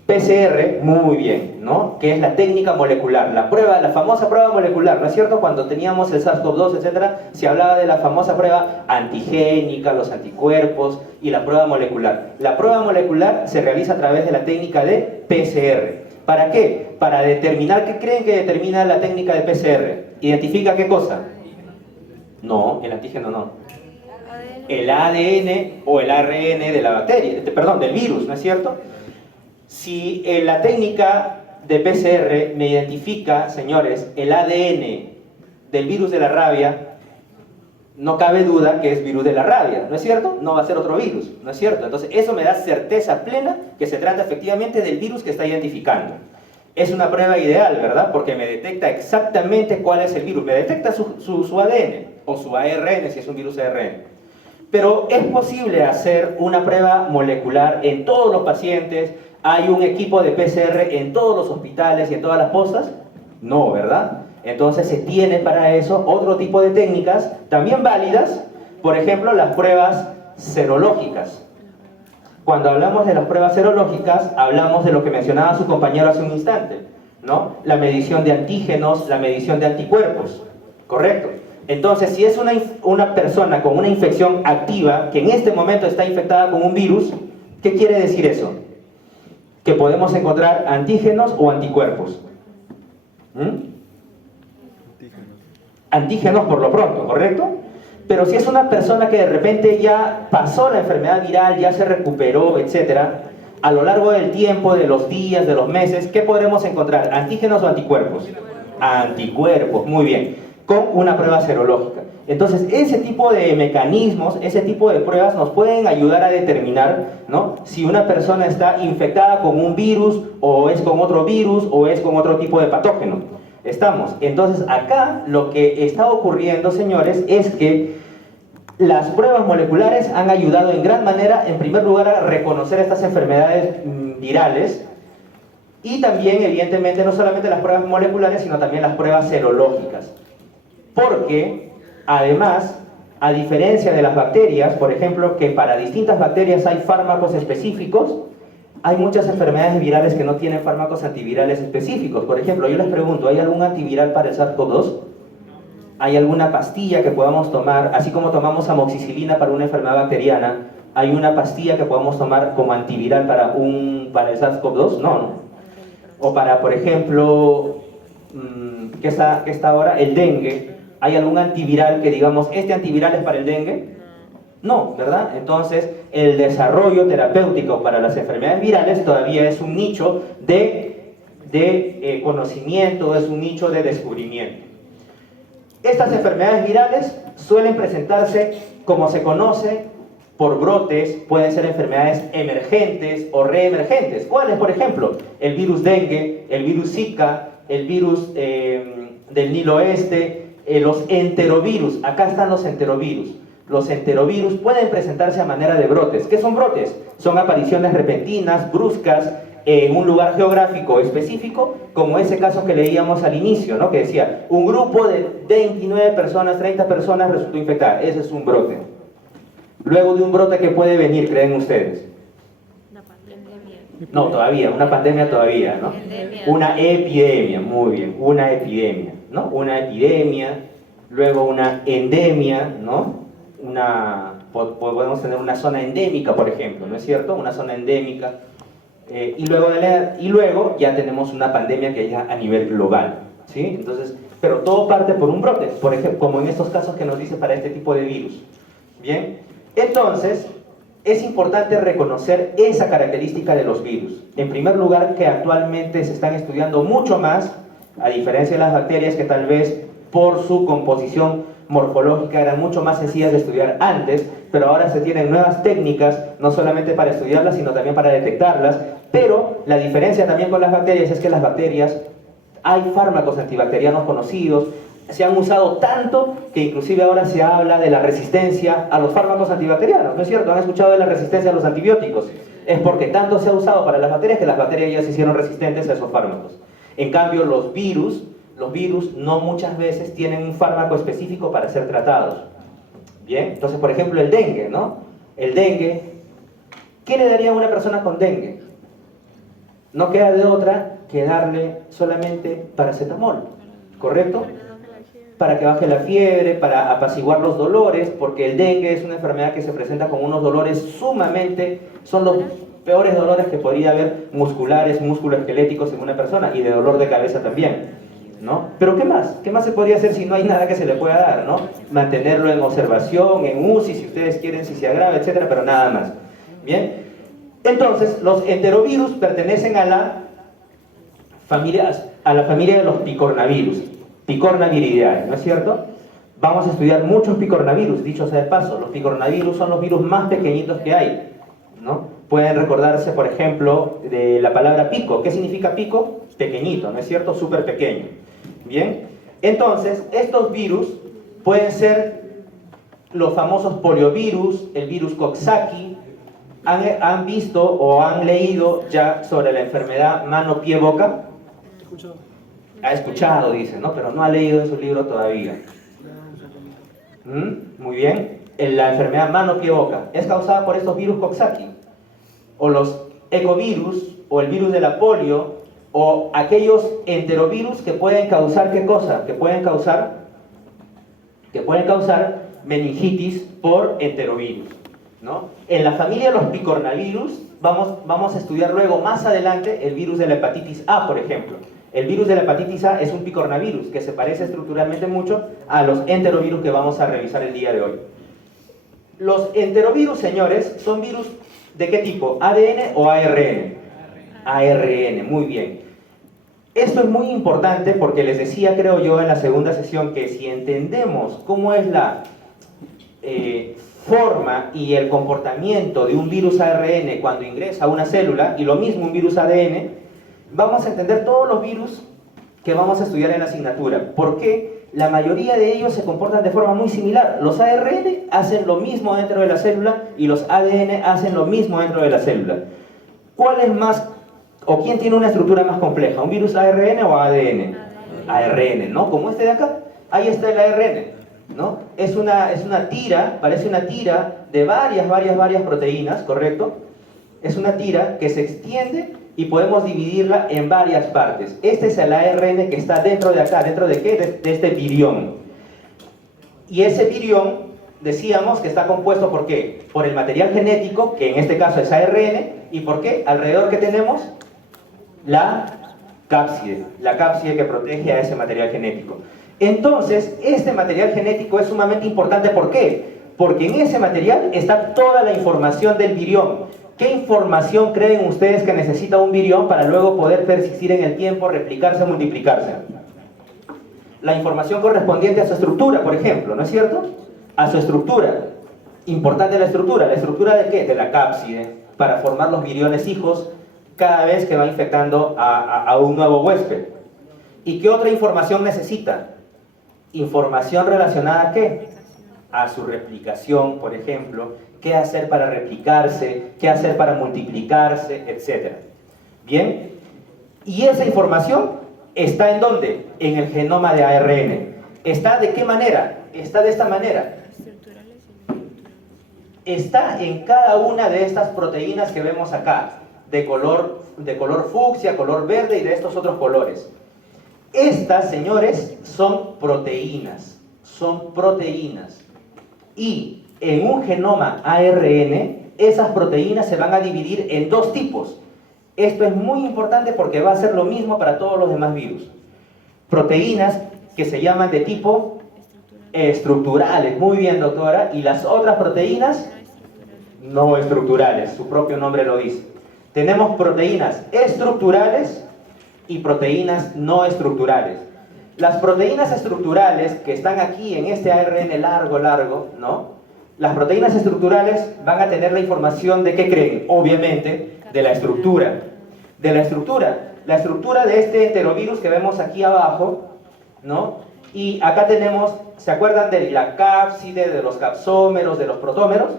PCR, muy bien, ¿no? Que es la técnica molecular, la famosa prueba molecular, ¿no es cierto? Cuando teníamos el SARS-CoV-2, etcétera, se hablaba de la famosa prueba antigénica, los anticuerpos y la prueba molecular. La prueba molecular se realiza a través de la técnica de PCR. ¿Para qué? Para determinar, ¿qué creen que determina la técnica de PCR? ¿Identifica qué cosa? No, el antígeno no. El ADN o el ARN de la bacteria, perdón, del virus, ¿no es cierto? Si la técnica de PCR me identifica, señores, el ADN del virus de la rabia, no cabe duda que es virus de la rabia, ¿no es cierto? No va a ser otro virus, ¿no es cierto? Entonces eso me da certeza plena que se trata efectivamente del virus que está identificando. Es una prueba ideal, ¿verdad? Porque me detecta exactamente cuál es el virus, me detecta su ADN o su ARN si es un virus ARN. Pero ¿es posible hacer una prueba molecular en todos los pacientes? ¿Hay un equipo de PCR en todos los hospitales y en todas las postas? No, ¿verdad? Entonces se tiene para eso otro tipo de técnicas también válidas, por ejemplo las pruebas serológicas. Cuando hablamos de las pruebas serológicas, hablamos de lo que mencionaba su compañero hace un instante, ¿no? La medición de antígenos, la medición de anticuerpos, ¿correcto? Entonces, si es una persona con una infección activa, que en este momento está infectada con un virus, ¿qué quiere decir eso? Que podemos encontrar antígenos o anticuerpos. Antígenos por lo pronto, ¿correcto? Pero si es una persona que de repente ya pasó la enfermedad viral, ya se recuperó, etcétera, a lo largo del tiempo, de los días, de los meses, ¿qué podremos encontrar? ¿Antígenos o anticuerpos? Anticuerpos, muy bien, con una prueba serológica. Entonces, ese tipo de mecanismos, ese tipo de pruebas nos pueden ayudar a determinar, ¿no?, si una persona está infectada con un virus, o es con otro virus, o es con otro tipo de patógeno. Estamos. Entonces, acá lo que está ocurriendo, señores, es que las pruebas moleculares han ayudado en gran manera, en primer lugar, a reconocer estas enfermedades virales, y también, evidentemente, no solamente las pruebas moleculares, sino también las pruebas serológicas. Porque, además, a diferencia de las bacterias, por ejemplo, que para distintas bacterias hay fármacos específicos, hay muchas enfermedades virales que no tienen fármacos antivirales específicos. Por ejemplo, yo les pregunto, ¿hay algún antiviral para el SARS-CoV-2? ¿Hay alguna pastilla que podamos tomar, así como tomamos amoxicilina para una enfermedad bacteriana, hay una pastilla que podamos tomar como antiviral para el SARS-CoV-2? No. O para, por ejemplo, ¿qué está ahora? El dengue. ¿Hay algún antiviral que digamos, este antiviral es para el dengue? No, ¿verdad? Entonces, el desarrollo terapéutico para las enfermedades virales todavía es un nicho de conocimiento, es un nicho de descubrimiento. Estas enfermedades virales suelen presentarse, como se conoce, por brotes. Pueden ser enfermedades emergentes o reemergentes. ¿Cuáles, por ejemplo? El virus dengue, el virus Zika, el virus del Nilo Oeste, los enterovirus. Acá están los enterovirus. Los enterovirus pueden presentarse a manera de brotes. ¿Qué son brotes? Son apariciones repentinas, bruscas, en un lugar geográfico específico, como ese caso que leíamos al inicio, ¿no? Que decía, un grupo de 29 personas, 30 personas resultó infectada. Ese es un brote. Luego de un brote, ¿qué puede venir, creen ustedes? Una pandemia. No, todavía, una pandemia todavía, ¿no? Una epidemia, muy bien, una epidemia, ¿no? Una epidemia, luego una endemia, ¿no? Podemos tener una zona endémica, por ejemplo, ¿no es cierto? Una zona endémica. Y luego ya tenemos una pandemia que ya a nivel global, ¿sí? Entonces, pero todo parte por un brote, por ejemplo, como en estos casos que nos dice para este tipo de virus. Bien, entonces es importante reconocer esa característica de los virus. En primer lugar, que actualmente se están estudiando mucho más, a diferencia de las bacterias que tal vez por su composición morfológica eran mucho más sencillas de estudiar antes, pero ahora se tienen nuevas técnicas, no solamente para estudiarlas, sino también para detectarlas. Pero la diferencia también con las bacterias es que las bacterias, hay fármacos antibacterianos conocidos, se han usado tanto que inclusive ahora se habla de la resistencia a los fármacos antibacterianos, ¿no es cierto? ¿Han escuchado de la resistencia a los antibióticos? Es porque tanto se ha usado para las bacterias que las bacterias ya se hicieron resistentes a esos fármacos. En cambio, los virus no muchas veces tienen un fármaco específico para ser tratados. Bien, entonces por ejemplo el dengue, ¿no? El dengue, ¿qué le daría a una persona con dengue? No queda de otra que darle solamente paracetamol, ¿correcto? Para que baje la fiebre, para apaciguar los dolores, porque el dengue es una enfermedad que se presenta con unos dolores son los peores dolores que podría haber musculares, musculoesqueléticos en una persona, y de dolor de cabeza también, ¿no? Pero ¿qué más? ¿Qué más se podría hacer si no hay nada que se le pueda dar, ¿no? Mantenerlo en observación, en UCI, si ustedes quieren, si se agrava, etcétera, pero nada más. Bien, entonces los enterovirus pertenecen a la familia de los picornavirus, Picornaviridae, ¿no es cierto? Vamos a estudiar muchos picornavirus, dicho sea de paso. Los picornavirus son los virus más pequeñitos que hay, ¿no? Pueden recordarse, por ejemplo, de la palabra pico. ¿Qué significa pico? Pequeñito, ¿no es cierto? Súper pequeño. Bien, entonces, estos virus pueden ser los famosos poliovirus, el virus Coxsackie. ¿Han visto o han leído ya sobre la enfermedad mano-pie-boca? Ha escuchado, dice, ¿no? Pero no ha leído en su libro todavía. Muy bien. La enfermedad mano-pie-boca es causada por estos virus Coxsackie, o los ecovirus, o el virus de la polio, o aquellos enterovirus que pueden causar, ¿qué cosa? Que pueden causar meningitis por enterovirus, ¿no? En la familia de los picornavirus vamos a estudiar luego, más adelante, el virus de la hepatitis A, por ejemplo. El virus de la hepatitis A es un picornavirus que se parece estructuralmente mucho a los enterovirus que vamos a revisar el día de hoy. Los enterovirus, señores, son virus ¿de qué tipo? ¿ADN o ARN? ARN, muy bien. Esto es muy importante porque les decía, creo yo, en la segunda sesión, que si entendemos cómo es la forma y el comportamiento de un virus ARN cuando ingresa a una célula, y lo mismo un virus ADN, vamos a entender todos los virus que vamos a estudiar en la asignatura. ¿Por qué? La mayoría de ellos se comportan de forma muy similar. Los ARN hacen lo mismo dentro de la célula y los ADN hacen lo mismo dentro de la célula. ¿Cuál es más, o quién tiene una estructura más compleja? ¿Un virus ARN o ADN? ARN, ¿no? Como este de acá. Ahí está el ARN, ¿no? Es una tira, parece una tira de varias proteínas, ¿correcto? Es una tira que se extiende y podemos dividirla en varias partes. Este es el ARN que está dentro de acá. ¿Dentro de qué? De este virión. Y ese virión, decíamos que está compuesto ¿por qué? Por el material genético, que en este caso es ARN, y ¿por qué? Alrededor que tenemos la cápside que protege a ese material genético. Entonces, este material genético es sumamente importante. ¿Por qué? Porque en ese material está toda la información del virión. ¿Qué información creen ustedes que necesita un virión para luego poder persistir en el tiempo, replicarse, multiplicarse? la información correspondiente a su estructura, por ejemplo, ¿no es cierto? A su estructura. Importante la estructura. ¿La estructura de qué? De la cápside, para formar los viriones hijos cada vez que va infectando a un nuevo huésped. ¿Y qué otra información necesita? Información relacionada ¿a qué? A su replicación, por ejemplo, qué hacer para replicarse, qué hacer para multiplicarse, etc. ¿Bien? Y esa información está ¿en dónde? En el genoma de ARN. ¿Está de qué manera? Está de esta manera. Estructurales y no estructurales. Está en cada una de estas proteínas que vemos acá, de color fucsia, color verde y de estos otros colores. Estas, señores, son proteínas. Son proteínas. Y en un genoma ARN, esas proteínas se van a dividir en dos tipos. Esto es muy importante porque va a ser lo mismo para todos los demás virus. Proteínas que se llaman de tipo estructurales. Muy bien, doctora. Y las otras proteínas no estructurales. Su propio nombre lo dice. Tenemos proteínas estructurales y proteínas no estructurales. Las proteínas estructurales que están aquí en este ARN largo, ¿no? Las proteínas estructurales van a tener la información de ¿qué creen? Obviamente, de la estructura. De la estructura. La estructura de este enterovirus que vemos aquí abajo, ¿no? Y acá tenemos, ¿se acuerdan de la cápside, de los capsómeros, de los protómeros?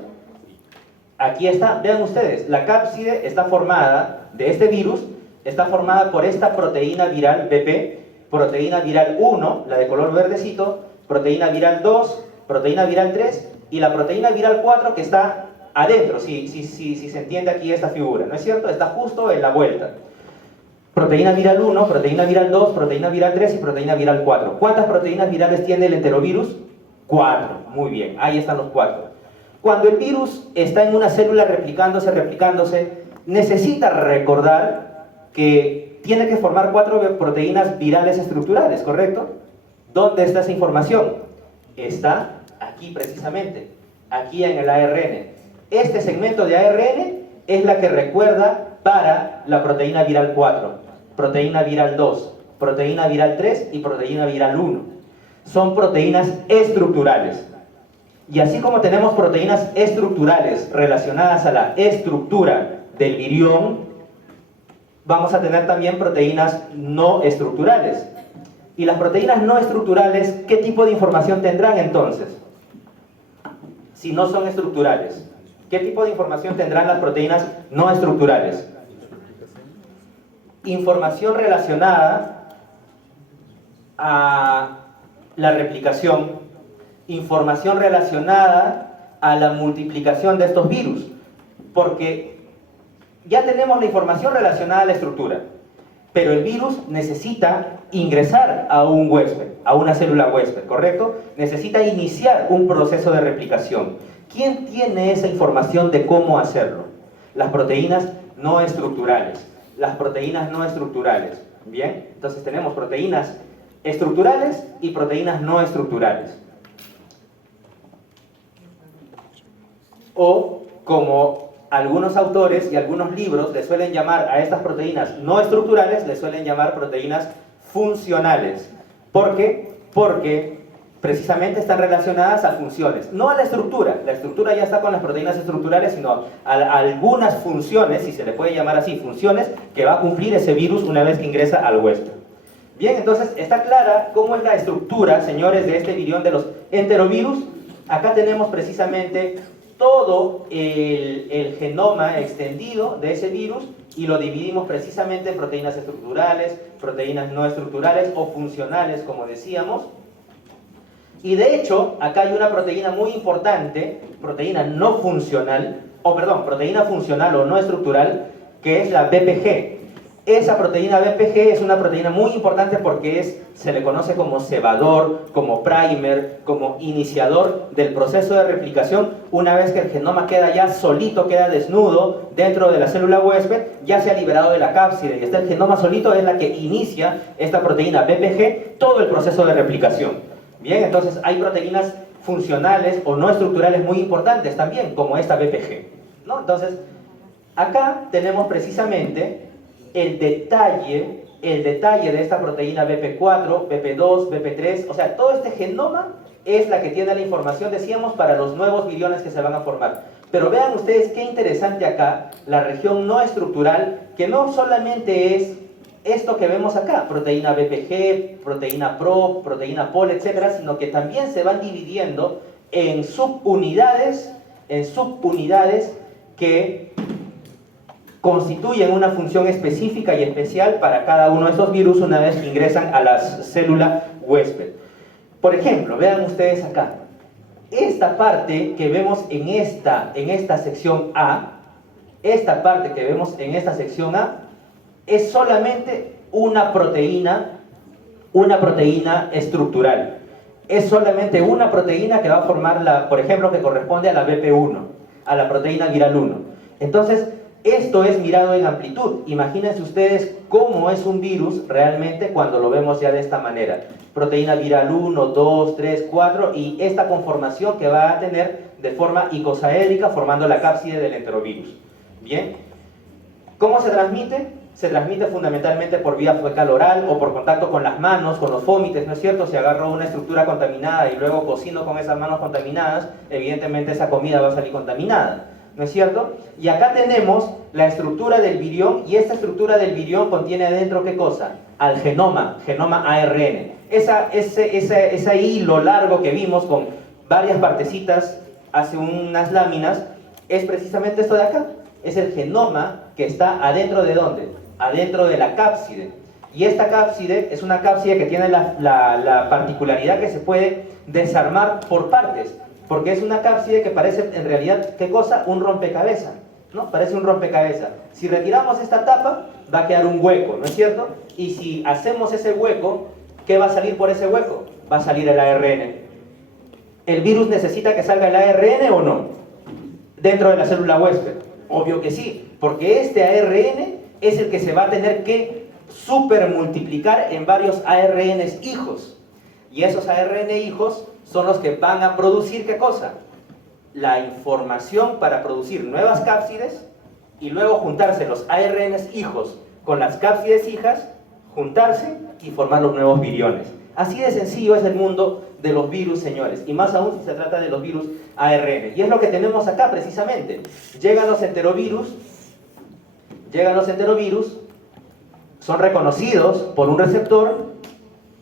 Aquí está, vean ustedes, la cápside está formada, de este virus, está formada por esta proteína viral BP, proteína viral 1, la de color verdecito, proteína viral 2, proteína viral 3 y la proteína viral 4 que está adentro, si se entiende aquí esta figura, ¿no es cierto? Está justo en la vuelta. Proteína viral 1, proteína viral 2, proteína viral 3 y proteína viral 4. ¿Cuántas proteínas virales tiene el enterovirus? 4. Muy bien, ahí están los 4. Cuando el virus está en una célula replicándose, necesita recordar que tiene que formar 4 proteínas virales estructurales, ¿correcto? ¿Dónde está esa información? Está aquí precisamente, aquí en el ARN. Este segmento de ARN es la que recuerda para la proteína viral 4, proteína viral 2, proteína viral 3 y proteína viral 1. Son proteínas estructurales. Y así como tenemos proteínas estructurales relacionadas a la estructura del virión, vamos a tener también proteínas no estructurales. Y las proteínas no estructurales, ¿qué tipo de información tendrán entonces? Si no son estructurales. ¿Qué tipo de información tendrán las proteínas no estructurales? Información relacionada a la replicación, información relacionada a la multiplicación de estos virus, porque ya tenemos la información relacionada a la estructura, pero el virus necesita ingresar a un huésped, a una célula huésped, ¿correcto? Necesita iniciar un proceso de replicación. ¿Quién tiene esa información de cómo hacerlo? Las proteínas no estructurales. Las proteínas no estructurales. Bien, entonces tenemos proteínas estructurales y proteínas no estructurales. O como algunos autores y algunos libros le suelen llamar a estas proteínas no estructurales, le suelen llamar proteínas funcionales. ¿Por qué? Porque precisamente están relacionadas a funciones, no a la estructura. La estructura ya está con las proteínas estructurales, sino a algunas funciones, si se le puede llamar así, funciones que va a cumplir ese virus una vez que ingresa al huésped. Bien, entonces está clara cómo es la estructura, señores, de este virión de los enterovirus. Acá tenemos precisamente todo el genoma extendido de ese virus y lo dividimos precisamente en proteínas estructurales, proteínas no estructurales o funcionales, como decíamos. Y de hecho, acá hay una proteína muy importante, proteína no funcional, proteína funcional o no estructural, que es la BPG. Esa proteína BPG es una proteína muy importante porque se le conoce como cebador, como primer, como iniciador del proceso de replicación. Una vez que el genoma queda ya solito, queda desnudo dentro de la célula huésped, ya se ha liberado de la cápside y está el genoma solito, es la que inicia esta proteína BPG todo el proceso de replicación. Bien, entonces hay proteínas funcionales o no estructurales muy importantes también, como esta BPG, ¿no? Entonces, acá tenemos precisamente el detalle el detalle de esta proteína BP4, BP2, BP3, o sea, todo este genoma es la que tiene la información, decíamos, para los nuevos viriones que se van a formar. Pero vean ustedes qué interesante acá, la región no estructural, que no solamente es esto que vemos acá, proteína BPG, proteína PRO, proteína POL, etcétera, sino que también se van dividiendo en subunidades que constituyen una función específica y especial para cada uno de estos virus una vez que ingresan a la célula huésped. Por ejemplo, vean ustedes acá, esta parte que vemos en esta sección A, esta parte que vemos en esta sección A, es solamente una proteína estructural. Es solamente una proteína que va a formar, por ejemplo, que corresponde a la BP1, a la proteína viral 1. Entonces, esto es mirado en amplitud. Imagínense ustedes cómo es un virus realmente cuando lo vemos ya de esta manera. Proteína viral 1, 2, 3, 4 y esta conformación que va a tener de forma icosaédrica formando la cápside del enterovirus. Bien, ¿cómo se transmite? Se transmite fundamentalmente por vía fecal oral o por contacto con las manos, con los fómites, ¿no es cierto? Si agarro una estructura contaminada y luego cocino con esas manos contaminadas, evidentemente esa comida va a salir contaminada, ¿no es cierto? Y acá tenemos la estructura del virión, y esta estructura del virión contiene adentro, ¿qué cosa? Al genoma ARN. Ese hilo largo que vimos con varias partecitas hace unas láminas, es precisamente esto de acá. Es el genoma que está adentro ¿de dónde? Adentro de la cápside. Y esta cápside es una cápside que tiene la particularidad que se puede desarmar por partes, porque es una cápside que parece en realidad, ¿qué cosa? Un rompecabezas, ¿no? Parece un rompecabezas. Si retiramos esta tapa, va a quedar un hueco, ¿no es cierto? Y si hacemos ese hueco, ¿qué va a salir por ese hueco? Va a salir el ARN. ¿El virus necesita que salga el ARN o no? Dentro de la célula huésped. Obvio que sí, porque este ARN es el que se va a tener que supermultiplicar en varios ARNs hijos. Y esos ARN hijos son los que van a producir, ¿qué cosa? La información para producir nuevas cápsides y luego juntarse los ARNs hijos con las cápsides hijas, juntarse y formar los nuevos viriones. Así de sencillo es el mundo de los virus, señores, y más aún si se trata de los virus ARN. Y es lo que tenemos acá precisamente. Llegan los enterovirus, son reconocidos por un receptor,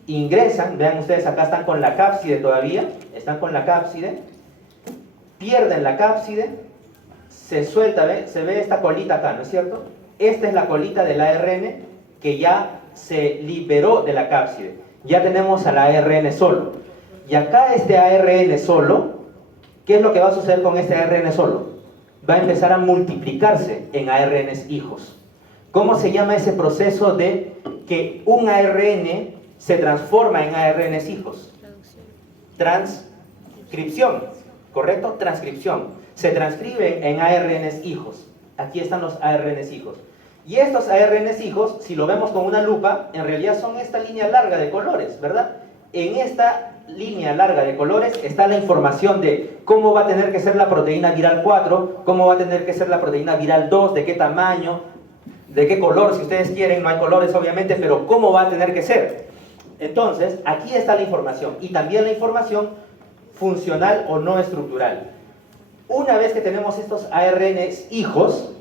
ingresan, vean ustedes, acá están con la cápside todavía, están con la cápside, pierden la cápside, se suelta, se ve esta colita acá, ¿no es cierto? Esta es la colita del ARN que ya se liberó de la cápside. Ya tenemos al ARN solo. Y acá este ARN solo, ¿qué es lo que va a suceder con este ARN solo? Va a empezar a multiplicarse en ARNs hijos. ¿Cómo se llama ese proceso de que un ARN se transforma en ARNs hijos? Transcripción, ¿correcto? Transcripción. Se transcribe en ARNs hijos. Aquí están los ARNs hijos. Y estos ARNs hijos, si lo vemos con una lupa, en realidad son esta línea larga de colores, ¿verdad? En esta línea larga de colores está la información de cómo va a tener que ser la proteína viral 4, cómo va a tener que ser la proteína viral 2, de qué tamaño, de qué color, si ustedes quieren, no hay colores obviamente, pero cómo va a tener que ser. Entonces, aquí está la información, y también la información funcional o no estructural. Una vez que tenemos estos ARNs hijos,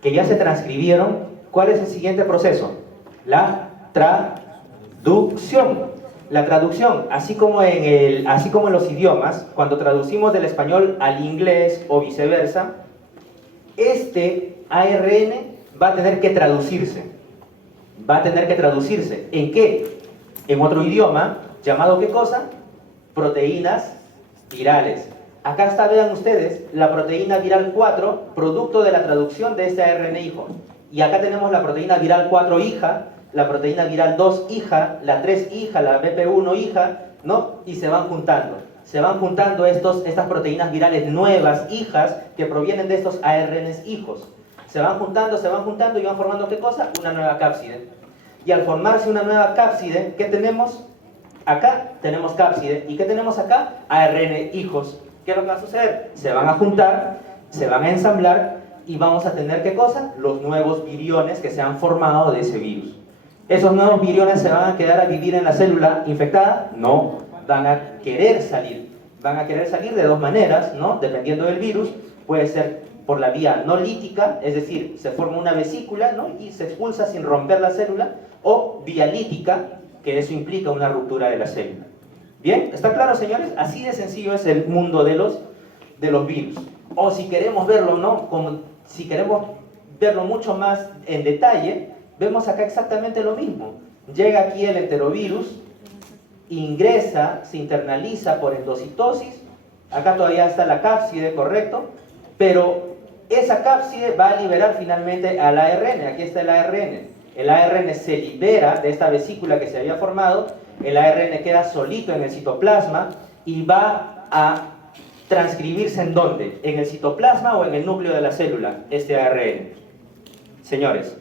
que ya se transcribieron, ¿cuál es el siguiente proceso? La traducción. La traducción, así como en los idiomas, cuando traducimos del español al inglés o viceversa, este ARN va a tener que traducirse. Va a tener que traducirse. ¿En qué? En otro idioma, llamado ¿qué cosa? Proteínas virales. Acá está, vean ustedes, la proteína viral 4, producto de la traducción de este ARN hijo. Y acá tenemos la proteína viral 4 hija, la proteína viral 2 hija, la 3 hija, la BP1 hija, ¿no? Y se van juntando. Se van juntando estas proteínas virales nuevas, hijas, que provienen de estos ARNs hijos. Se van juntando y van formando ¿qué cosa? Una nueva cápside. Y al formarse una nueva cápside, ¿qué tenemos? Acá tenemos cápside. ¿Y qué tenemos acá? ARN hijos. ¿Qué es lo que va a suceder? Se van a juntar, se van a ensamblar y vamos a tener ¿qué cosa? Los nuevos viriones que se han formado de ese virus. ¿Esos nuevos viriones se van a quedar a vivir en la célula infectada? No, van a querer salir. Van a querer salir de dos maneras, ¿no? Dependiendo del virus, puede ser por la vía no lítica, es decir, se forma una vesícula, ¿no? Y se expulsa sin romper la célula, o vía lítica, que eso implica una ruptura de la célula. ¿Bien? ¿Está claro, señores? Así de sencillo es el mundo de los virus. O si queremos verlo, ¿no? Si queremos verlo mucho más en detalle, vemos acá exactamente lo mismo. Llega aquí el enterovirus, ingresa, se internaliza por endocitosis, acá todavía está la cápside, correcto, pero esa cápside va a liberar finalmente al ARN, aquí está el ARN. El ARN se libera de esta vesícula que se había formado, el ARN queda solito en el citoplasma y va a transcribirse ¿en dónde? ¿En el citoplasma o en el núcleo de la célula? Este ARN. Señores,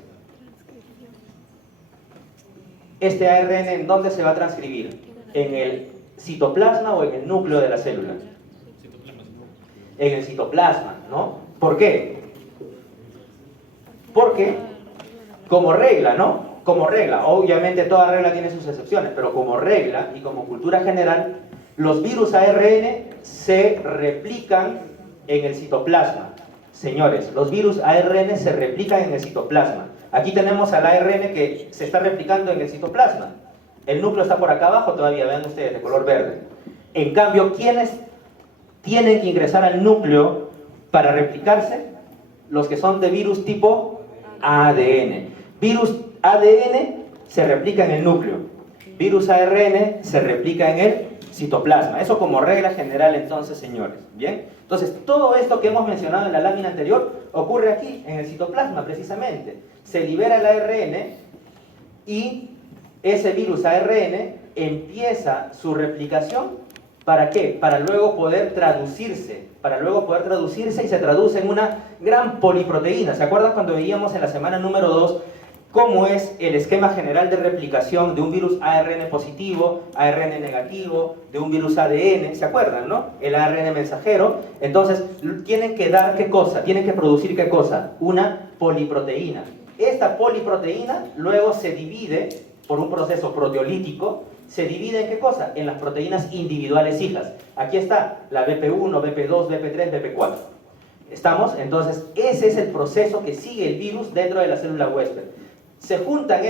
¿este ARN en dónde se va a transcribir? ¿En el citoplasma o en el núcleo de la célula? En el citoplasma, ¿no? ¿Por qué? Porque, como regla, ¿no? Como regla, obviamente toda regla tiene sus excepciones, pero como regla y como cultura general, los virus ARN se replican en el citoplasma. Señores, los virus ARN se replican en el citoplasma. Aquí tenemos al ARN que se está replicando en el citoplasma. El núcleo está por acá abajo todavía, vean ustedes, de color verde. En cambio, ¿quiénes tienen que ingresar al núcleo para replicarse? Los que son de virus tipo ADN. Virus ADN se replica en el núcleo. Virus ARN se replica en el citoplasma. Eso como regla general entonces, señores. ¿Bien? Entonces, todo esto que hemos mencionado en la lámina anterior ocurre aquí, en el citoplasma precisamente. Se libera el ARN y ese virus ARN empieza su replicación. ¿Para qué? Para luego poder traducirse. Y se traduce en una gran poliproteína. ¿Se acuerdan cuando veíamos en la semana número 2 cómo es el esquema general de replicación de un virus ARN positivo, ARN negativo, de un virus ADN? ¿Se acuerdan, no? El ARN mensajero. Entonces, tienen que dar ¿qué cosa? Tienen que producir ¿qué cosa? Una poliproteína. Esta poliproteína luego se divide por un proceso proteolítico. ¿Se divide en qué cosa? En las proteínas individuales hijas. Aquí está la BP1, BP2, BP3, BP4. ¿Estamos? Entonces, ese es el proceso que sigue el virus dentro de la célula huésped. Se juntan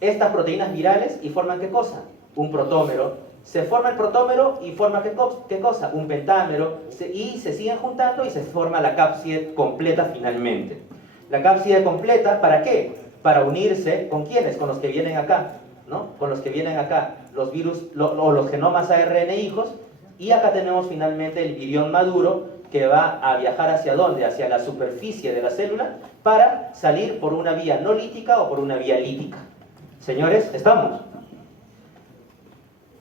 estas proteínas virales y forman ¿qué cosa? Un protómero. Se forma el protómero y forma ¿qué cosa? Un pentámero. Y se siguen juntando y se forma la cápside completa finalmente. La cápside completa, ¿para qué? Para unirse, ¿con quiénes? Con los que vienen acá, ¿no? Con los que vienen acá, los virus, o los genomas ARN hijos, y acá tenemos finalmente el virión maduro, que va a viajar ¿hacia dónde? Hacia la superficie de la célula, para salir por una vía no lítica o por una vía lítica. Señores, ¿estamos?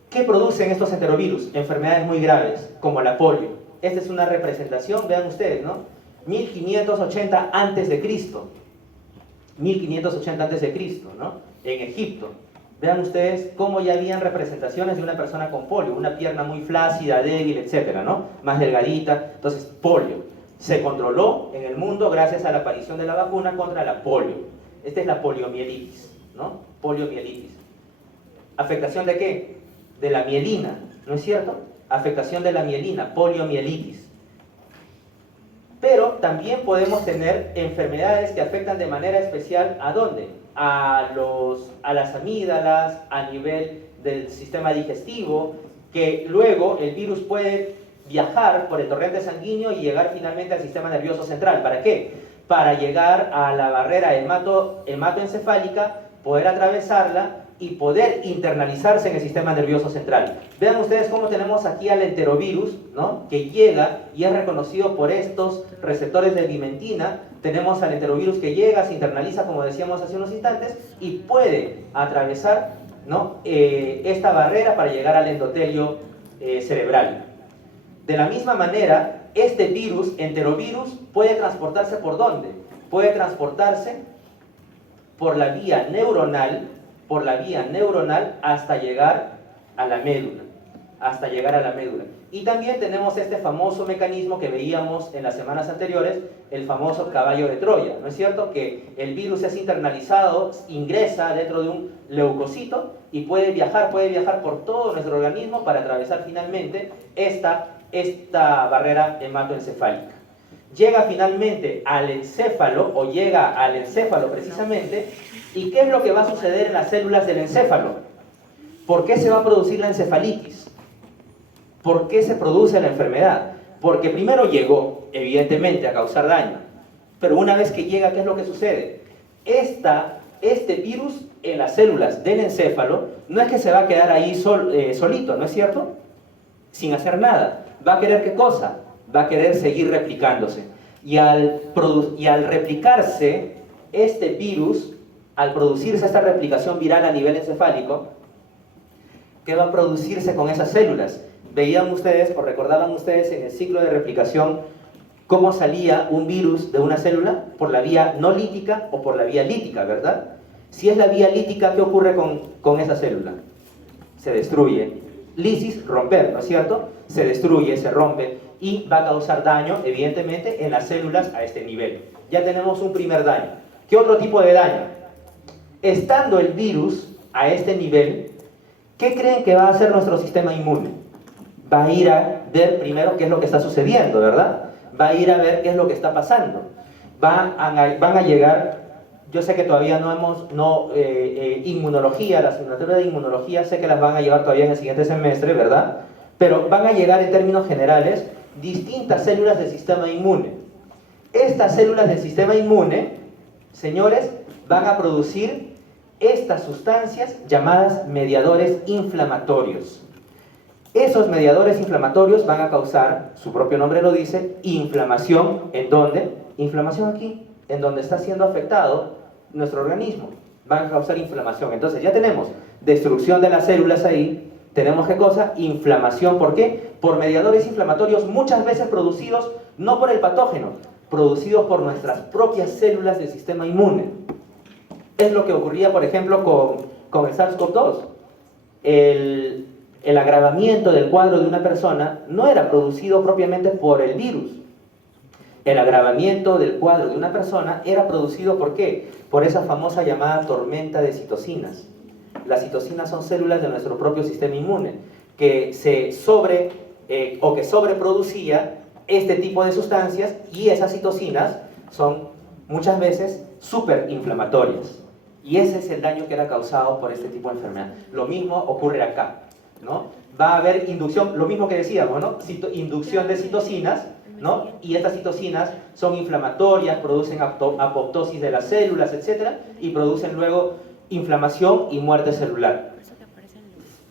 ¿Qué producen estos enterovirus? Enfermedades muy graves, como la polio. Esta es una representación, vean ustedes, ¿no? 1580 a.C. 1580 a.C., ¿no? En Egipto. Vean ustedes cómo ya habían representaciones de una persona con polio, una pierna muy flácida, débil, etcétera, ¿no? Más delgadita. Entonces, polio. Se controló en el mundo gracias a la aparición de la vacuna contra la polio. Esta es la poliomielitis, ¿no? Poliomielitis. ¿Afectación de qué? De la mielina, ¿no es cierto? Afectación de la mielina, poliomielitis. Pero también podemos tener enfermedades que afectan de manera especial ¿a dónde? A las amígdalas, a nivel del sistema digestivo, que luego el virus puede viajar por el torrente sanguíneo y llegar finalmente al sistema nervioso central. ¿Para qué? Para llegar a la barrera hematoencefálica, poder atravesarla y poder internalizarse en el sistema nervioso central. Vean ustedes cómo tenemos aquí al enterovirus, ¿no? Que llega y es reconocido por estos receptores de vimentina. Tenemos al enterovirus que llega, se internaliza, como decíamos hace unos instantes, y puede atravesar, ¿no? Esta barrera para llegar al endotelio cerebral. De la misma manera, este virus, enterovirus, puede transportarse ¿por dónde? Puede transportarse por la vía neuronal hasta llegar a la médula. hasta llegar a la médula. Y también tenemos este famoso mecanismo que veíamos en las semanas anteriores, el famoso caballo de Troya, ¿no es cierto? Que el virus es internalizado, ingresa dentro de un leucocito y puede viajar por todo nuestro organismo para atravesar finalmente esta barrera hematoencefálica. Llega finalmente al encéfalo, o llega al encéfalo precisamente, ¿y qué es lo que va a suceder en las células del encéfalo? ¿Por qué se va a producir la encefalitis? ¿Por qué se produce la enfermedad? Porque primero llegó, evidentemente, a causar daño, pero una vez que llega, ¿qué es lo que sucede? Este virus en las células del encéfalo no es que se va a quedar ahí solito, ¿no es cierto? Sin hacer nada. ¿Va a querer qué cosa? Va a querer seguir replicándose. Y al replicarse este virus, al producirse esta replicación viral a nivel encefálico, ¿qué va a producirse con esas células? Veían ustedes, o recordaban ustedes en el ciclo de replicación, cómo salía un virus de una célula por la vía no lítica o por la vía lítica, ¿verdad? Si es la vía lítica, ¿qué ocurre con esa célula? Se destruye. Lisis, romper, ¿no es cierto? Se destruye, se rompe y va a causar daño, evidentemente, en las células a este nivel. Ya tenemos un primer daño. ¿Qué otro tipo de daño? Estando el virus a este nivel, ¿qué creen que va a hacer nuestro sistema inmune? Va a ir a ver primero qué es lo que está sucediendo, ¿verdad? Va a ir a ver qué es lo que está pasando. Van a llegar, yo sé que todavía no hemos, inmunología, la asignatura de inmunología, sé que las van a llevar todavía en el siguiente semestre, ¿verdad? Pero van a llegar en términos generales distintas células del sistema inmune. Estas células del sistema inmune, señores, van a producir estas sustancias llamadas mediadores inflamatorios. Esos mediadores inflamatorios van a causar, su propio nombre lo dice, inflamación. ¿En dónde? Inflamación aquí, en donde está siendo afectado nuestro organismo. Van a causar inflamación. Entonces ya tenemos destrucción de las células ahí. Tenemos ¿qué cosa? Inflamación. ¿Por qué? Por mediadores inflamatorios muchas veces producidos no por el patógeno, producidos por nuestras propias células del sistema inmune. Es lo que ocurría, por ejemplo, con el SARS-CoV-2. El agravamiento del cuadro de una persona no era producido propiamente por el virus. El agravamiento del cuadro de una persona era producido ¿por qué? Por esa famosa llamada tormenta de citocinas. Las citocinas son células de nuestro propio sistema inmune que sobreproducía este tipo de sustancias, y esas citocinas son muchas veces superinflamatorias. Y ese es el daño que era causado por este tipo de enfermedad. Lo mismo ocurre acá, ¿no? Va a haber inducción, lo mismo que decíamos, ¿no? Inducción de citocinas, ¿no? Y estas citocinas son inflamatorias, producen apoptosis de las células, etc. Y producen luego inflamación y muerte celular.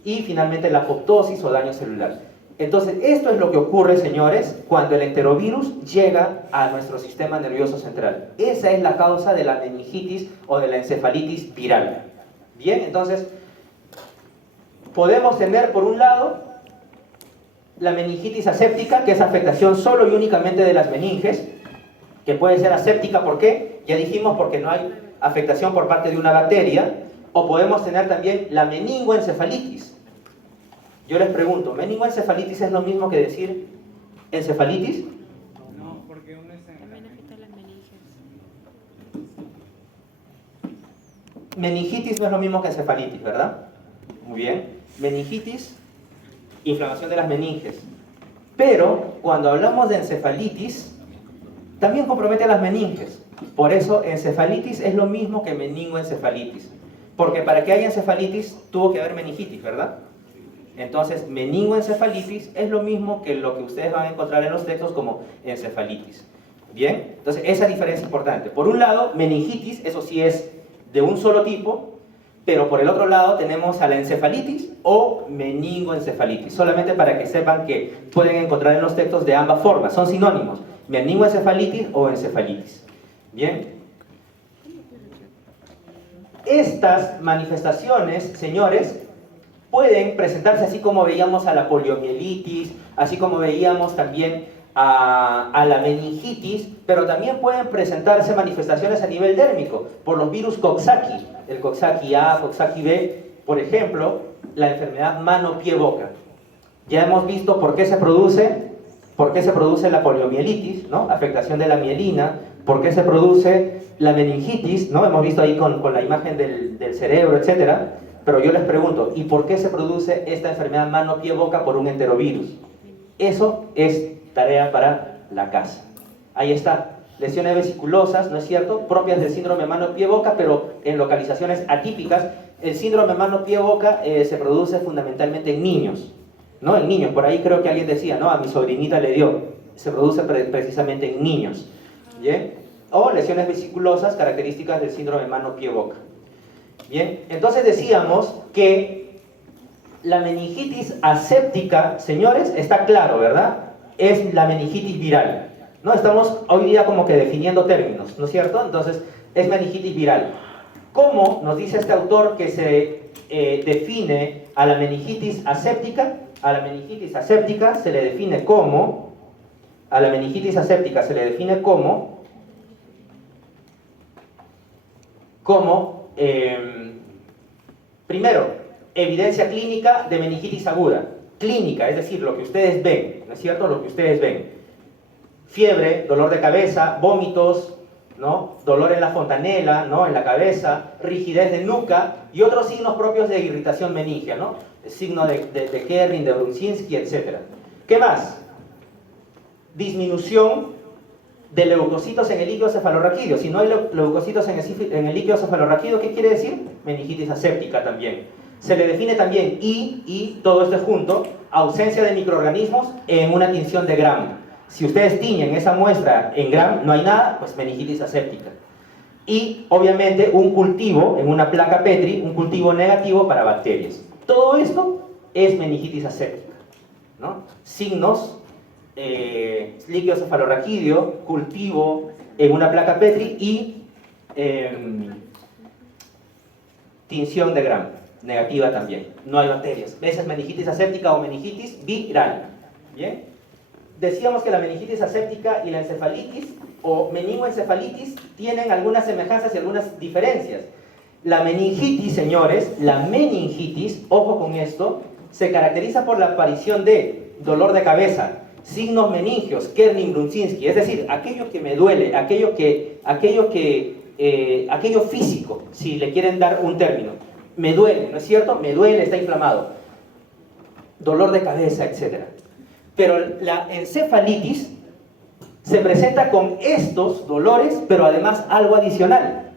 Y finalmente la apoptosis o daño celular. Entonces, esto es lo que ocurre, señores, cuando el enterovirus llega a nuestro sistema nervioso central. Esa es la causa de la meningitis o de la encefalitis viral. Bien, entonces, podemos tener, por un lado, la meningitis aséptica, que es afectación solo y únicamente de las meninges, que puede ser aséptica, ¿por qué? Ya dijimos, porque no hay afectación por parte de una bacteria. O podemos tener también la meningoencefalitis. Yo les pregunto, ¿meningoencefalitis es lo mismo que decir encefalitis? No, porque uno es en También afecta a las meninges. Meningitis no es lo mismo que encefalitis, ¿verdad? Muy bien. Meningitis, inflamación de las meninges. Pero cuando hablamos de encefalitis, también compromete a las meninges. Por eso encefalitis es lo mismo que meningoencefalitis. Porque para que haya encefalitis tuvo que haber meningitis, ¿verdad? Entonces, meningoencefalitis es lo mismo que lo que ustedes van a encontrar en los textos como encefalitis. ¿Bien? Entonces, esa diferencia es importante. Por un lado, meningitis, eso sí es de un solo tipo, pero por el otro lado tenemos a la encefalitis o meningoencefalitis. Solamente para que sepan que pueden encontrar en los textos de ambas formas, son sinónimos, meningoencefalitis o encefalitis. ¿Bien? Estas manifestaciones, señores, pueden presentarse así como veíamos a la poliomielitis, así como veíamos también a la meningitis, pero también pueden presentarse manifestaciones a nivel dérmico por los virus Coxsackie, el Coxsackie A, Coxsackie B, por ejemplo, la enfermedad mano-pie-boca. Ya hemos visto por qué se produce la poliomielitis, ¿no? Afectación de la mielina, por qué se produce la meningitis, ¿no? Hemos visto ahí con la imagen del cerebro, etcétera. Pero yo les pregunto, ¿y por qué se produce esta enfermedad mano-pie-boca por un enterovirus? Eso es tarea para la casa. Ahí está. Lesiones vesiculosas, ¿no es cierto? Propias del síndrome mano-pie-boca, pero en localizaciones atípicas. El síndrome mano-pie-boca se produce fundamentalmente en niños, ¿no? En niños, por ahí creo que alguien decía, ¿no? A mi sobrinita le dio. Se produce precisamente en niños. ¿Bien? O lesiones vesiculosas características del síndrome mano-pie-boca. Bien, entonces decíamos que la meningitis aséptica, señores, está claro, ¿verdad? Es la meningitis viral. ¿No? Estamos hoy día como que definiendo términos, ¿no es cierto? Entonces, es meningitis viral. ¿Cómo nos dice este autor que se define a la meningitis aséptica? A la meningitis aséptica se le define como, primero, evidencia clínica de meningitis aguda. Clínica, es decir, lo que ustedes ven, ¿no es cierto? Lo que ustedes ven. Fiebre, dolor de cabeza, vómitos, ¿no? Dolor en la fontanela, ¿no? En la cabeza, rigidez de nuca y otros signos propios de irritación meningia, ¿no? El signo de Kerrin, de Brunzinski, etc. ¿Qué más? Disminución de leucocitos en el líquido cefalorraquídeo. Si no hay leucocitos en el líquido cefalorraquídeo, ¿qué quiere decir? Meningitis aséptica también. Se le define también y todo esto junto, ausencia de microorganismos en una tinción de Gram. Si ustedes tiñen esa muestra en Gram, no hay nada, pues meningitis aséptica. Y obviamente un cultivo en una placa Petri, un cultivo negativo para bacterias. Todo esto es meningitis aséptica, ¿no? Signos, líquido cefalorraquídeo, cultivo en una placa Petri y tinción de Gram, negativa también. No hay bacterias. Esa es meningitis aséptica o meningitis viral. ¿Bien? Decíamos que la meningitis aséptica y la encefalitis o meningoencefalitis tienen algunas semejanzas y algunas diferencias. La meningitis, señores, la meningitis, ojo con esto, se caracteriza por la aparición de dolor de cabeza, signos meningios, Kernin-Brunzinski, es decir, aquello que me duele, aquello físico, si le quieren dar un término. Me duele, ¿no es cierto? Me duele, está inflamado. Dolor de cabeza, etc. Pero la encefalitis se presenta con estos dolores, pero además algo adicional.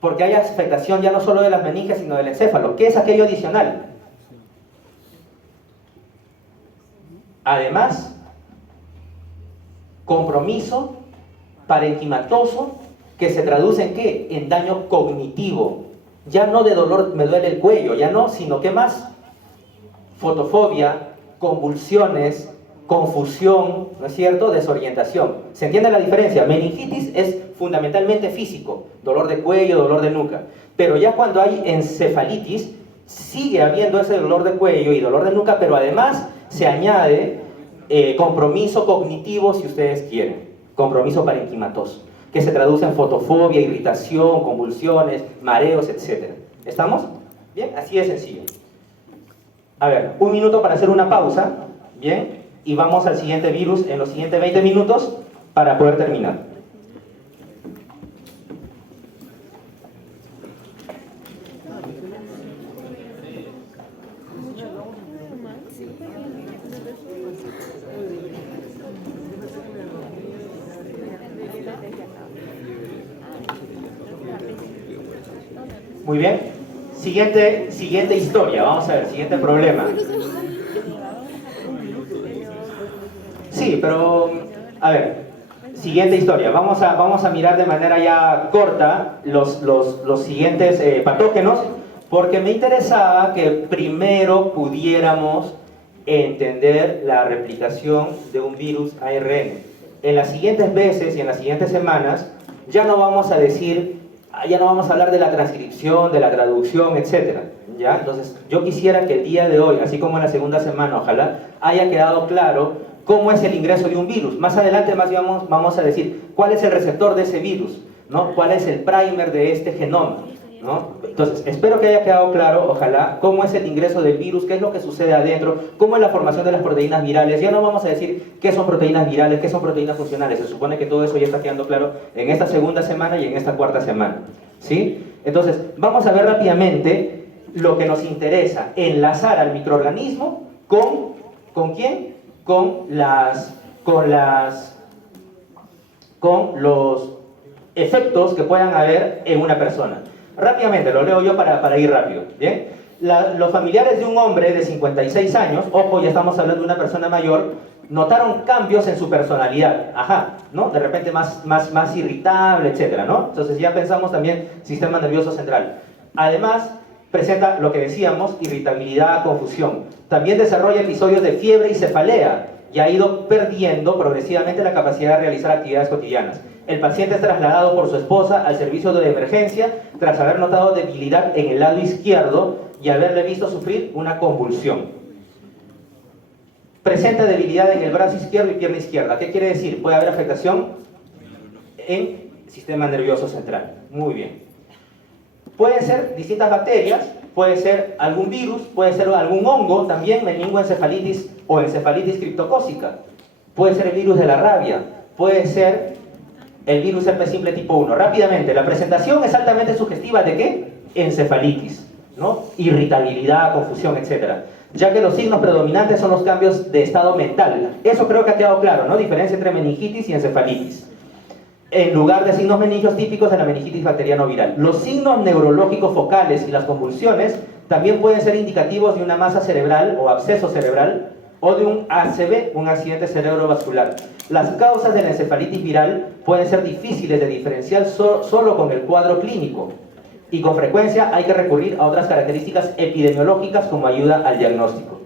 Porque hay afectación ya no solo de las meninges, sino del encéfalo. ¿Qué es aquello adicional? Además, compromiso parenquimatoso que se traduce en ¿qué? En daño cognitivo. Ya no de dolor, me duele el cuello, ya no, sino ¿qué más? Fotofobia, convulsiones, confusión, ¿no es cierto? Desorientación. ¿Se entiende la diferencia? Meningitis es fundamentalmente físico, dolor de cuello, dolor de nuca. Pero ya cuando hay encefalitis, sigue habiendo ese dolor de cuello y dolor de nuca, pero además se añade compromiso cognitivo, si ustedes quieren, compromiso parenquimatoso, que se traduce en fotofobia, irritación, convulsiones, mareos, etc. ¿Estamos? Bien, así de sencillo. A ver, un minuto para hacer una pausa, ¿bien? Y vamos al siguiente virus en los siguientes 20 minutos para poder terminar. Muy bien. Siguiente historia. Vamos a ver, siguiente problema. Sí, pero, a ver, siguiente historia. Vamos a mirar de manera ya corta los siguientes patógenos, porque me interesaba que primero pudiéramos entender la replicación de un virus ARN. En las siguientes veces y en las siguientes semanas ya no vamos a hablar de la transcripción, de la traducción, etc. ¿Ya? Entonces, yo quisiera que el día de hoy, así como en la segunda semana, ojalá haya quedado claro cómo es el ingreso de un virus. Más adelante vamos a decir cuál es el receptor de ese virus, ¿no? Cuál es el primer de este genoma. ¿no? Entonces, espero que haya quedado claro, ojalá, cómo es el ingreso del virus, qué es lo que sucede adentro, cómo es la formación de las proteínas virales. Ya no vamos a decir qué son proteínas virales, qué son proteínas funcionales. Se supone que todo eso ya está quedando claro en esta segunda semana y en esta cuarta semana, ¿sí? Entonces, vamos a ver rápidamente lo que nos interesa, enlazar al microorganismo ¿con quién? Con los efectos que puedan haber en una persona. Rápidamente, lo leo yo para ir rápido, ¿bien? Los familiares de un hombre de 56 años, ojo, ya estamos hablando de una persona mayor, notaron cambios en su personalidad, ajá, ¿no? De repente más irritable, etcétera, ¿no? Entonces ya pensamos también sistema nervioso central. Además, presenta lo que decíamos, irritabilidad, confusión. También desarrolla episodios de fiebre y cefalea y ha ido perdiendo progresivamente la capacidad de realizar actividades cotidianas. El paciente es trasladado por su esposa al servicio de emergencia tras haber notado debilidad en el lado izquierdo y haberle visto sufrir una convulsión. Presenta debilidad en el brazo izquierdo y pierna izquierda. ¿Qué quiere decir? Puede haber afectación en el sistema nervioso central. Muy bien. Pueden ser distintas bacterias, puede ser algún virus, puede ser algún hongo, también meningoencefalitis o encefalitis criptocócica. Puede ser el virus de la rabia, puede ser el virus herpes simple tipo 1. Rápidamente, la presentación es altamente sugestiva de ¿qué? Encefalitis, ¿no? Irritabilidad, confusión, etc. Ya que los signos predominantes son los cambios de estado mental. Eso creo que ha quedado claro, ¿no? Diferencia entre meningitis y encefalitis, en lugar de signos meningios típicos de la meningitis bacteriana o viral. Los signos neurológicos focales y las convulsiones también pueden ser indicativos de una masa cerebral o absceso cerebral o de un ACV, un accidente cerebrovascular. Las causas de la encefalitis viral pueden ser difíciles de diferenciar solo con el cuadro clínico y con frecuencia hay que recurrir a otras características epidemiológicas como ayuda al diagnóstico.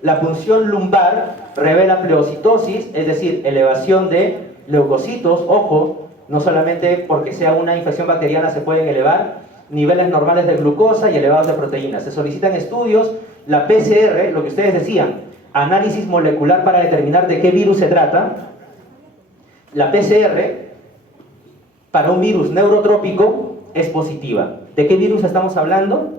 La punción lumbar revela pleocitosis, es decir, elevación de leucocitos, ojo, no solamente porque sea una infección bacteriana se pueden elevar niveles normales de glucosa y elevados de proteínas. Se solicitan estudios, la PCR, lo que ustedes decían, análisis molecular para determinar de qué virus se trata. La PCR para un virus neurotrópico es positiva. ¿De qué virus estamos hablando?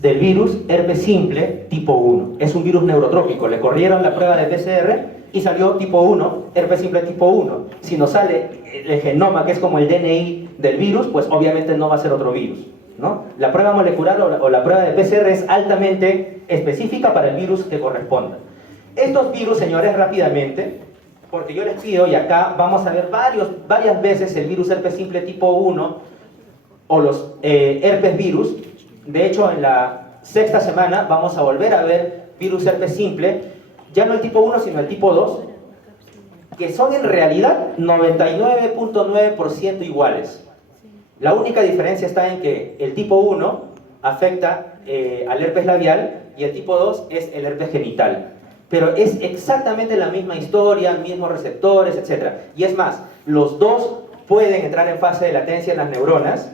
Del virus herpes simple tipo 1. Es un virus neurotrópico. Le corrieron la prueba de PCR y salió tipo 1, herpes simple tipo 1. Si nos sale el genoma, que es como el DNI del virus, pues obviamente no va a ser otro virus, ¿no? La prueba molecular o la prueba de PCR es altamente específica para el virus que corresponda. Estos virus, señores, rápidamente, porque yo les pido, y acá vamos a ver varias veces el virus herpes simple tipo 1 o los herpes virus. De hecho, en la sexta semana vamos a volver a ver virus herpes simple, ya no el tipo 1, sino el tipo 2, que son en realidad 99.9% iguales. La única diferencia está en que el tipo 1 afecta al herpes labial y el tipo 2 es el herpes genital. Pero es exactamente la misma historia, mismos receptores, etc. Y es más, los dos pueden entrar en fase de latencia en las neuronas,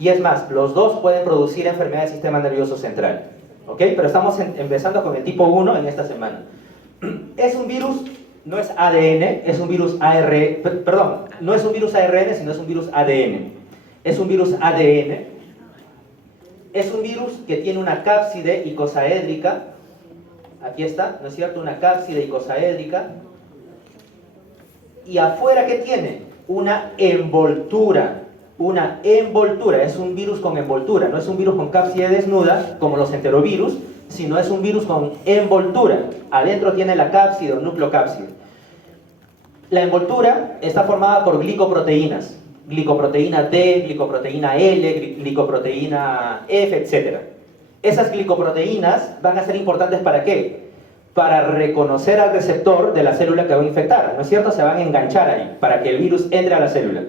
y es más, los dos pueden producir enfermedad del sistema nervioso central. ¿Ok? Pero estamos empezando con el tipo 1 en esta semana. Es un virus, no es ADN, es un virus no es un virus ARN, sino es un virus ADN. Es un virus ADN. Es un virus que tiene una cápside icosaédrica. Aquí está, ¿no es cierto? Una cápside icosaédrica. Y afuera, ¿qué tiene? Una envoltura. Una envoltura. Es un virus con envoltura. No es un virus con cápside desnuda, como los enterovirus, sino es un virus con envoltura. Adentro tiene la cápside o nucleocápside. La envoltura está formada por glicoproteínas. Glicoproteína D, glicoproteína L, glicoproteína F, etc. Esas glicoproteínas van a ser importantes ¿para qué? Para reconocer al receptor de la célula que va a infectar, ¿no es cierto? Se van a enganchar ahí para que el virus entre a la célula.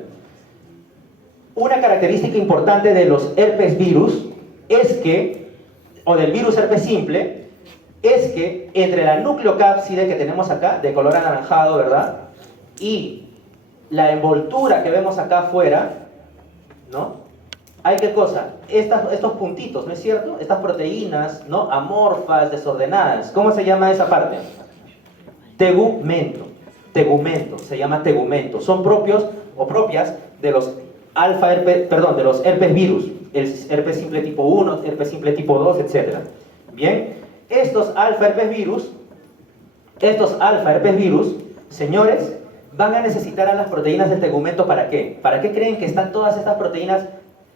Una característica importante de los herpes virus es que, o del virus herpes simple, es que entre la nucleocápside que tenemos acá, de color anaranjado, ¿verdad? Y la envoltura que vemos acá afuera, ¿no? Hay qué cosa, estos puntitos, ¿no es cierto? Estas proteínas, ¿no? Amorfas, desordenadas. ¿Cómo se llama esa parte? Tegumento. Tegumento, se llama tegumento. Son propios o propias de los alfa herpes, perdón, de los herpes virus, el herpes simple tipo 1, herpes simple tipo 2, etc. Bien, estos alfa herpes virus, señores, van a necesitar a las proteínas del tegumento. ¿Para qué? ¿Para qué creen que están todas estas proteínas,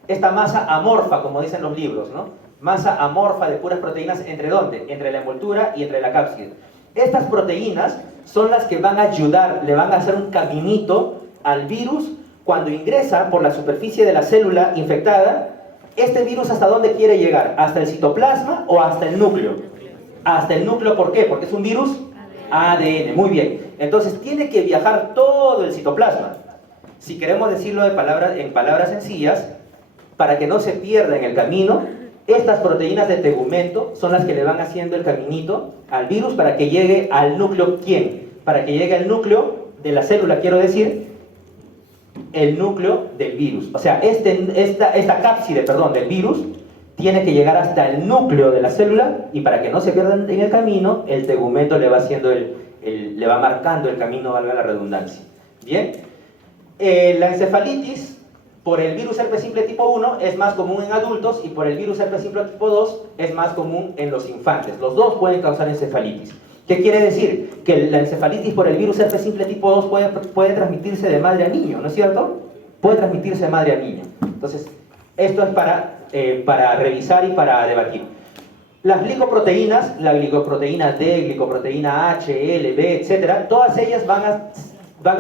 esta masa amorfa, como dicen los libros, ¿no? Masa amorfa de puras proteínas, ¿entre dónde? Entre la envoltura y entre la cápside. Estas proteínas son las que van a ayudar, le van a hacer un caminito al virus cuando ingresa por la superficie de la célula infectada. ¿Este virus hasta dónde quiere llegar? ¿Hasta el citoplasma o hasta el núcleo? Hasta el núcleo, ¿por qué? Porque es un virus ADN, muy bien. Entonces tiene que viajar todo el citoplasma. Si queremos decirlo en palabras sencillas, para que no se pierda en el camino, estas proteínas de tegumento son las que le van haciendo el caminito al virus para que llegue al núcleo. ¿Quién? Para que llegue al núcleo de la célula, quiero decir, el núcleo del virus. O sea, esta cápside, perdón, del virus tiene que llegar hasta el núcleo de la célula, y para que no se pierdan en el camino, el tegumento le va haciendo le va marcando el camino, valga la redundancia. Bien, la encefalitis por el virus herpes simple tipo 1 es más común en adultos, y por el virus herpes simple tipo 2 es más común en los infantes. Los dos pueden causar encefalitis. ¿Qué quiere decir? Que la encefalitis por el virus herpes simple tipo 2 puede transmitirse de madre a niño, ¿no es cierto? Puede transmitirse de madre a niño. Entonces, esto es para revisar y para debatir. Las glicoproteínas, la glicoproteína D, glicoproteína H, L, B, etc., todas ellas van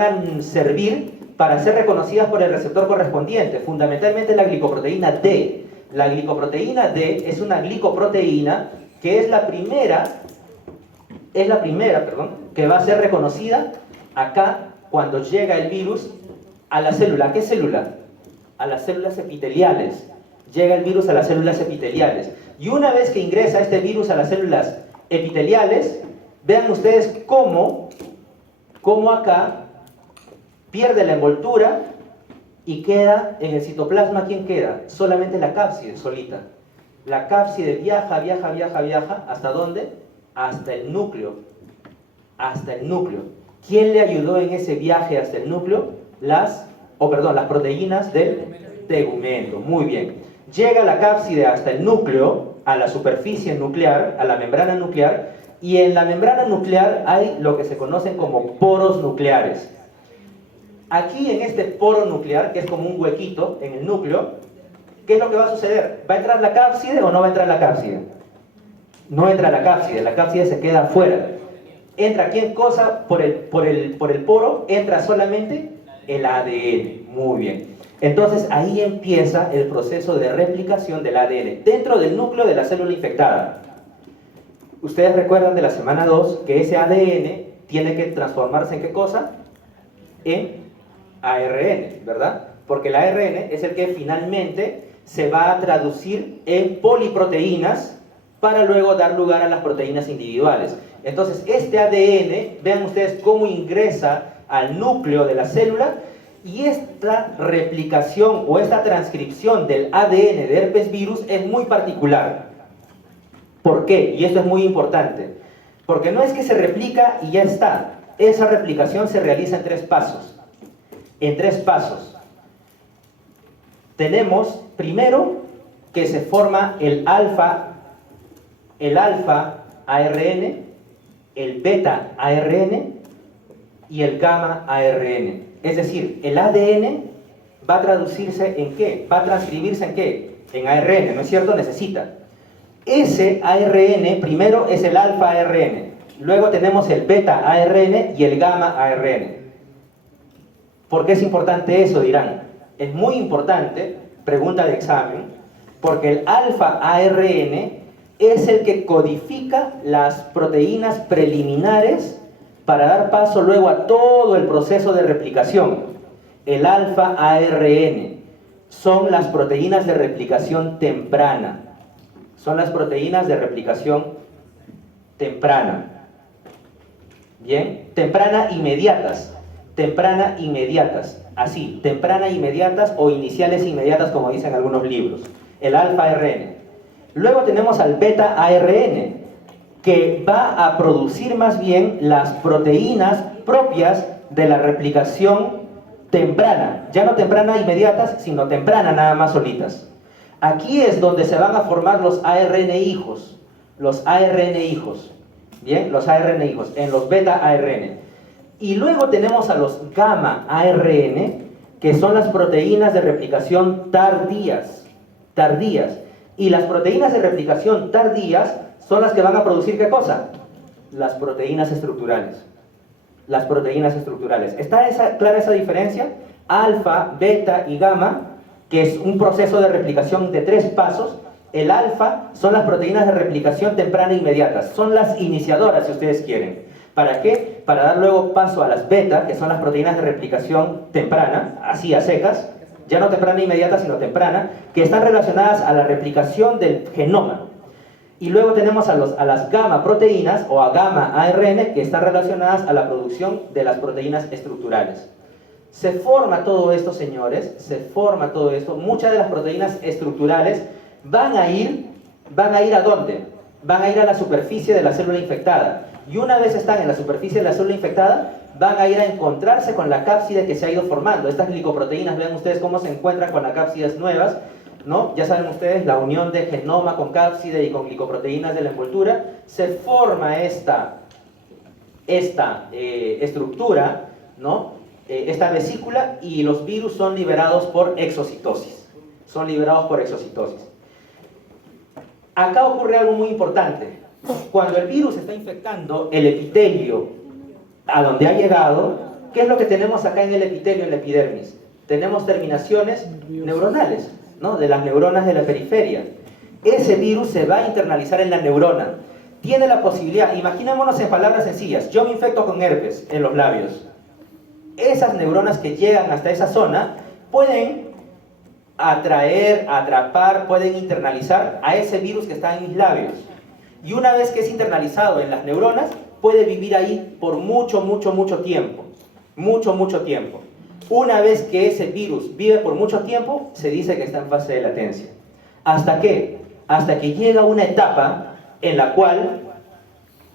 a servir para ser reconocidas por el receptor correspondiente, fundamentalmente la glicoproteína D. La glicoproteína D es una glicoproteína que es la primera, que va a ser reconocida acá cuando llega el virus a la célula. ¿A qué célula? A las células epiteliales. Llega el virus a las células epiteliales. Y una vez que ingresa este virus a las células epiteliales, vean ustedes cómo acá pierde la envoltura y queda en el citoplasma. ¿Quién queda? Solamente la cápside solita. La cápside viaja, ¿hasta dónde? Hasta el núcleo. Hasta el núcleo. ¿Quién le ayudó en ese viaje hasta el núcleo? Las proteínas del tegumento. Muy bien. Llega la cápside hasta el núcleo, a la superficie nuclear, a la membrana nuclear, y en la membrana nuclear hay lo que se conocen como poros nucleares. Aquí en este poro nuclear, que es como un huequito en el núcleo, ¿qué es lo que va a suceder? ¿Va a entrar la cápside o no va a entrar la cápside? No entra la cápside se queda afuera. ¿Entra quién cosa por el poro? Entra solamente el ADN. Muy bien. Entonces ahí empieza el proceso de replicación del ADN dentro del núcleo de la célula infectada. Ustedes recuerdan de la semana 2 que ese ADN tiene que transformarse ¿en qué cosa? En ARN, ¿verdad? Porque el ARN es el que finalmente se va a traducir en poliproteínas para luego dar lugar a las proteínas individuales. Entonces este ADN, vean ustedes cómo ingresa al núcleo de la célula, y esta replicación o esta transcripción del ADN de herpes virus es muy particular. ¿Por qué? Y esto es muy importante. Porque no es que se replica y ya está. Esa replicación se realiza en 3 pasos. En 3 pasos. Tenemos primero que se forma el alfa ARN, el beta ARN y el gamma ARN. Es decir, el ADN va a traducirse ¿en qué? Va a transcribirse ¿en qué? En ARN, ¿no es cierto? Necesita. Ese ARN primero es el alfa ARN, luego tenemos el beta ARN y el gamma ARN. ¿Por qué es importante eso? Dirán. Es muy importante, pregunta de examen, porque el alfa ARN es el que codifica las proteínas preliminares para dar paso luego a todo el proceso de replicación. El alfa ARN son las proteínas de replicación temprana. Son las proteínas de replicación temprana. Bien, temprana inmediatas. Temprana inmediatas. Así, temprana inmediatas o iniciales inmediatas, como dicen algunos libros. El alfa ARN. Luego tenemos al beta ARN, que va a producir más bien las proteínas propias de la replicación temprana, ya no temprana inmediatas, sino temprana nada más solitas. Aquí es donde se van a formar los ARN hijos, ¿bien? Los ARN hijos, en los beta ARN. Y luego tenemos a los gamma ARN, que son las proteínas de replicación tardías. Y las proteínas de replicación tardías son las que van a producir ¿qué cosa? Las proteínas estructurales. Las proteínas estructurales. ¿Está clara esa diferencia? Alfa, beta y gamma, que es un proceso de replicación de 3 pasos. El alfa son las proteínas de replicación temprana e inmediatas. Son las iniciadoras, si ustedes quieren. ¿Para qué? Para dar luego paso a las beta, que son las proteínas de replicación temprana, así a secas, ya no temprana e inmediata, sino temprana, que están relacionadas a la replicación del genoma. Y luego tenemos a las gamma proteínas o a gamma ARN, que están relacionadas a la producción de las proteínas estructurales. Se forma todo esto, señores, se forma todo esto. Muchas de las proteínas estructurales van a ir ¿a dónde? Van a ir a la superficie de la célula infectada. Y una vez están en la superficie de la célula infectada, van a ir a encontrarse con la cápside que se ha ido formando. Estas glicoproteínas, vean ustedes cómo se encuentran con las cápsides nuevas, ¿no? Ya saben ustedes, la unión de genoma con cápside y con glicoproteínas de la envoltura. Se forma esta estructura, ¿no? Esta vesícula, y los virus son liberados por exocitosis. Acá ocurre algo muy importante. Cuando el virus está infectando el epitelio a donde ha llegado, ¿qué es lo que tenemos acá en el epitelio, en la epidermis? Tenemos terminaciones neuronales, ¿no? De las neuronas de la periferia. Ese virus se va a internalizar en la neurona. Tiene la posibilidad, imaginémonos en palabras sencillas, yo me infecto con herpes en los labios. Esas neuronas que llegan hasta esa zona pueden atraer, atrapar, pueden internalizar a ese virus que está en mis labios. Y una vez que es internalizado en las neuronas, puede vivir ahí por mucho tiempo. Mucho tiempo. Una vez que ese virus vive por mucho tiempo, se dice que está en fase de latencia. ¿Hasta qué? Hasta que llega una etapa en la cual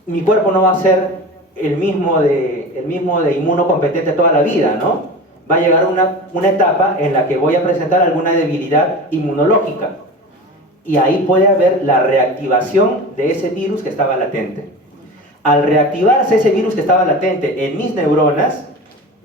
mi cuerpo no va a ser el mismo de inmunocompetente toda la vida, ¿no? Va a llegar una etapa en la que voy a presentar alguna debilidad inmunológica. Y ahí puede haber la reactivación de ese virus que estaba latente. Al reactivarse ese virus que estaba latente en mis neuronas,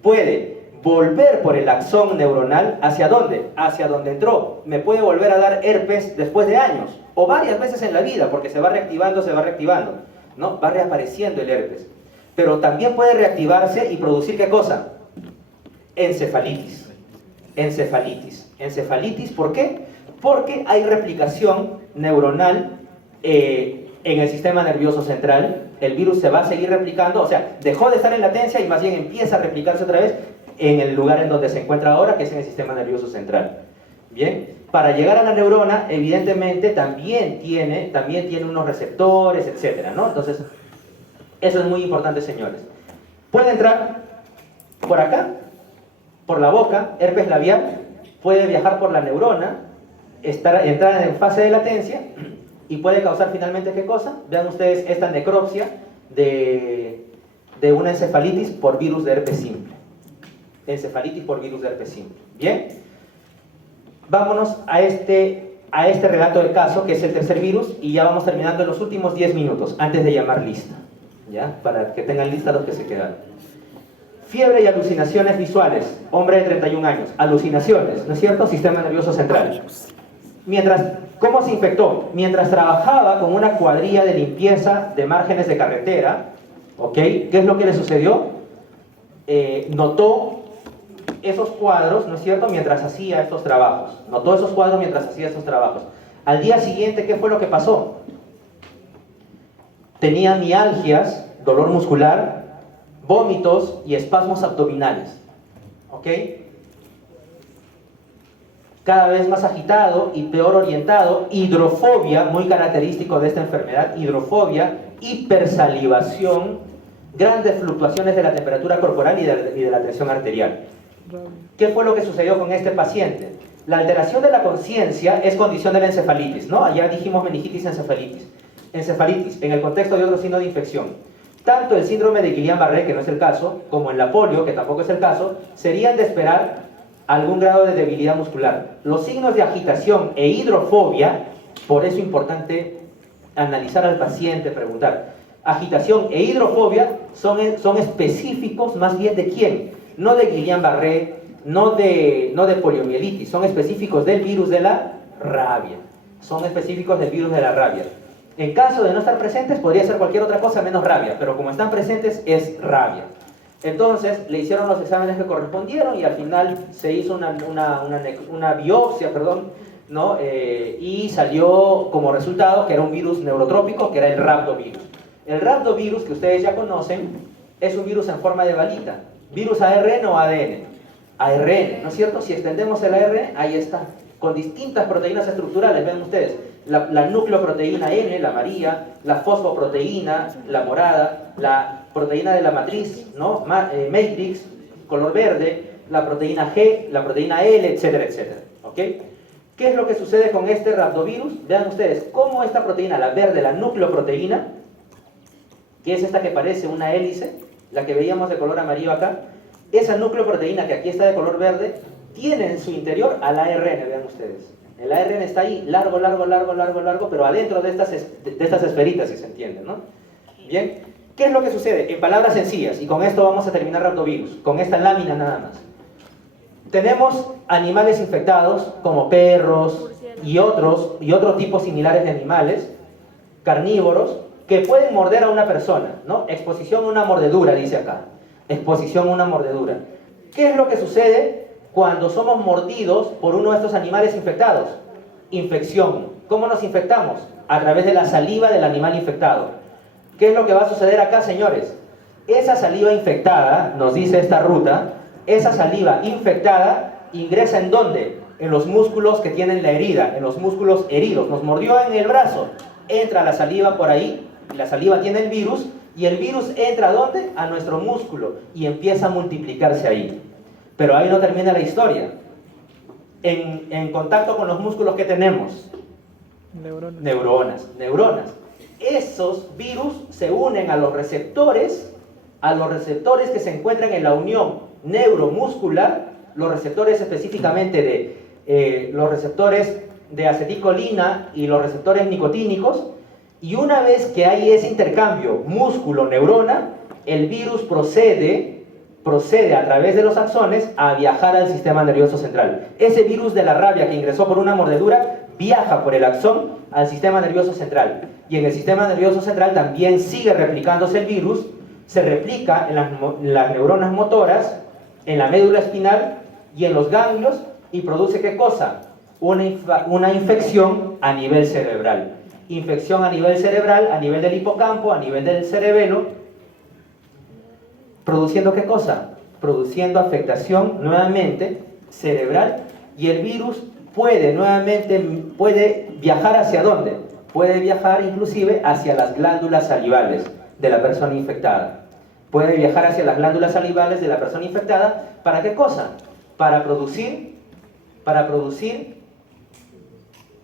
puede volver por el axón neuronal. ¿Hacia dónde? Hacia donde entró. Me puede volver a dar herpes después de años, o varias veces en la vida, porque se va reactivando, ¿no? Va reapareciendo el herpes. Pero también puede reactivarse y producir ¿qué cosa? Encefalitis. Encefalitis, ¿por qué? Porque hay replicación neuronal en el sistema nervioso central. El virus se va a seguir replicando, o sea, dejó de estar en latencia y más bien empieza a replicarse otra vez en el lugar en donde se encuentra ahora, que es en el sistema nervioso central. Bien, para llegar a la neurona, evidentemente, también tiene unos receptores, etcétera, ¿no? Entonces, eso es muy importante, señores. Puede entrar por acá, por la boca, herpes labial, puede viajar por la neurona, entrar en fase de latencia y puede causar finalmente ¿qué cosa? Vean ustedes esta necropsia de una encefalitis por virus de herpes simple. Bien, vámonos a este relato del caso, que es el tercer virus, y ya vamos terminando en los últimos 10 minutos antes de llamar lista, ¿ya? Para que tengan lista los que se quedan. Fiebre y alucinaciones visuales, hombre de 31 años, alucinaciones, ¿no es cierto? Sistema nervioso central. ¿Cómo se infectó? Mientras trabajaba con una cuadrilla de limpieza de márgenes de carretera, ¿ok? ¿Qué es lo que le sucedió? Notó esos cuadros, ¿no es cierto?, mientras hacía estos trabajos. Al día siguiente, ¿qué fue lo que pasó? Tenía mialgias, dolor muscular, vómitos y espasmos abdominales, ¿ok? Cada vez más agitado y peor orientado, hidrofobia, muy característico de esta enfermedad, hidrofobia, hipersalivación, grandes fluctuaciones de la temperatura corporal y de la tensión arterial. ¿Qué fue lo que sucedió con este paciente? La alteración de la conciencia es condición de la encefalitis, ¿no? Allá dijimos meningitis, encefalitis. Encefalitis, en el contexto de otro signo de infección. tanto el síndrome de Guillain-Barré, que no es el caso, como en la polio, que tampoco es el caso, serían de esperar algún grado de debilidad muscular. Los signos de agitación e hidrofobia, por eso es importante analizar al paciente, preguntar. Agitación e hidrofobia son específicos más bien de quién, no de Guillain-Barré, no de poliomielitis, son específicos del virus de la rabia. Son específicos del virus de la rabia. En caso de no estar presentes, podría ser cualquier otra cosa menos rabia, pero como están presentes, es rabia. Entonces, le hicieron los exámenes que correspondieron y al final se hizo una biopsia, ¿no? Y salió como resultado que era un virus neurotrópico, que era el rhabdovirus. El rhabdovirus, que ustedes ya conocen, es un virus en forma de balita. ¿Virus ARN o ADN? ARN, ¿no es cierto? Si extendemos el ARN, ahí está, con distintas proteínas estructurales, ven ustedes, la nucleoproteína N, la amarilla, la fosfoproteína, la morada, la proteína de la matriz, ¿no? Matrix, color verde, la proteína G, la proteína L, etcétera, etcétera, ¿ok? ¿Qué es lo que sucede con este rhabdovirus? Vean ustedes cómo esta proteína, la verde, la nucleoproteína, que es esta que parece una hélice, la que veíamos de color amarillo acá, esa nucleoproteína que aquí está de color verde, tiene en su interior al ARN, vean ustedes. El ARN está ahí, largo, pero adentro de estas esferitas, si se entiende, ¿no? Bien, ¿qué es lo que sucede? En palabras sencillas, y con esto vamos a terminar rhabdovirus, con esta lámina nada más. Tenemos animales infectados, como perros y otros tipos similares de animales, carnívoros, que pueden morder a una persona, ¿no? Exposición a una mordedura, dice acá. Exposición a una mordedura. ¿Qué es lo que sucede cuando somos mordidos por uno de estos animales infectados? Infección. ¿Cómo nos infectamos? A través de la saliva del animal infectado. ¿Qué es lo que va a suceder acá, señores? Esa saliva infectada, nos dice esta ruta, esa saliva infectada ingresa ¿en dónde? En los músculos que tienen la herida, en los músculos heridos. Nos mordió en el brazo, entra la saliva por ahí, y la saliva tiene el virus, y el virus entra ¿a dónde? A nuestro músculo, y empieza a multiplicarse ahí. Pero ahí no termina la historia. En contacto con los músculos que tenemos, neuronas. Esos virus se unen a los receptores que se encuentran en la unión neuromuscular, los receptores específicamente de los receptores de acetilcolina y los receptores nicotínicos, y una vez que hay ese intercambio músculo-neurona, el virus procede a través de los axones a viajar al sistema nervioso central. Ese virus de la rabia que ingresó por una mordedura viaja por el axón al sistema nervioso central, y en el sistema nervioso central también sigue replicándose el virus, se replica en las neuronas motoras, en la médula espinal y en los ganglios, y produce ¿qué cosa? Una infección a nivel cerebral. Infección a nivel cerebral, a nivel del hipocampo, a nivel del cerebelo, produciendo ¿qué cosa? Produciendo afectación nuevamente cerebral, y el virus puede viajar ¿hacia dónde? Puede viajar inclusive hacia las glándulas salivales de la persona infectada. Puede viajar hacia las glándulas salivales de la persona infectada, ¿para qué cosa? Para producir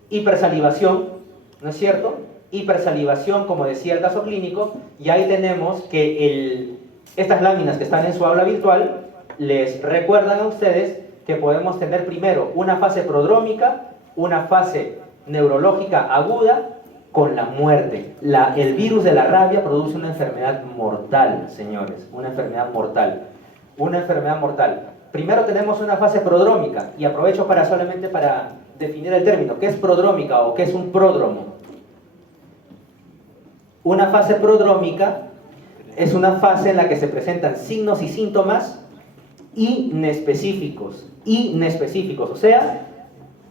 hipersalivación, ¿no es cierto? Hipersalivación, como decía el caso clínico, y ahí tenemos que estas láminas que están en su aula virtual les recuerdan a ustedes que podemos tener primero una fase prodrómica, una fase neurológica aguda con la muerte. El virus de la rabia produce una enfermedad mortal, señores, una enfermedad mortal. Primero tenemos una fase prodrómica, y aprovecho solamente para definir el término. ¿Qué es prodrómica o qué es un pródromo? Una fase prodrómica es una fase en la que se presentan signos y síntomas inespecíficos, o sea,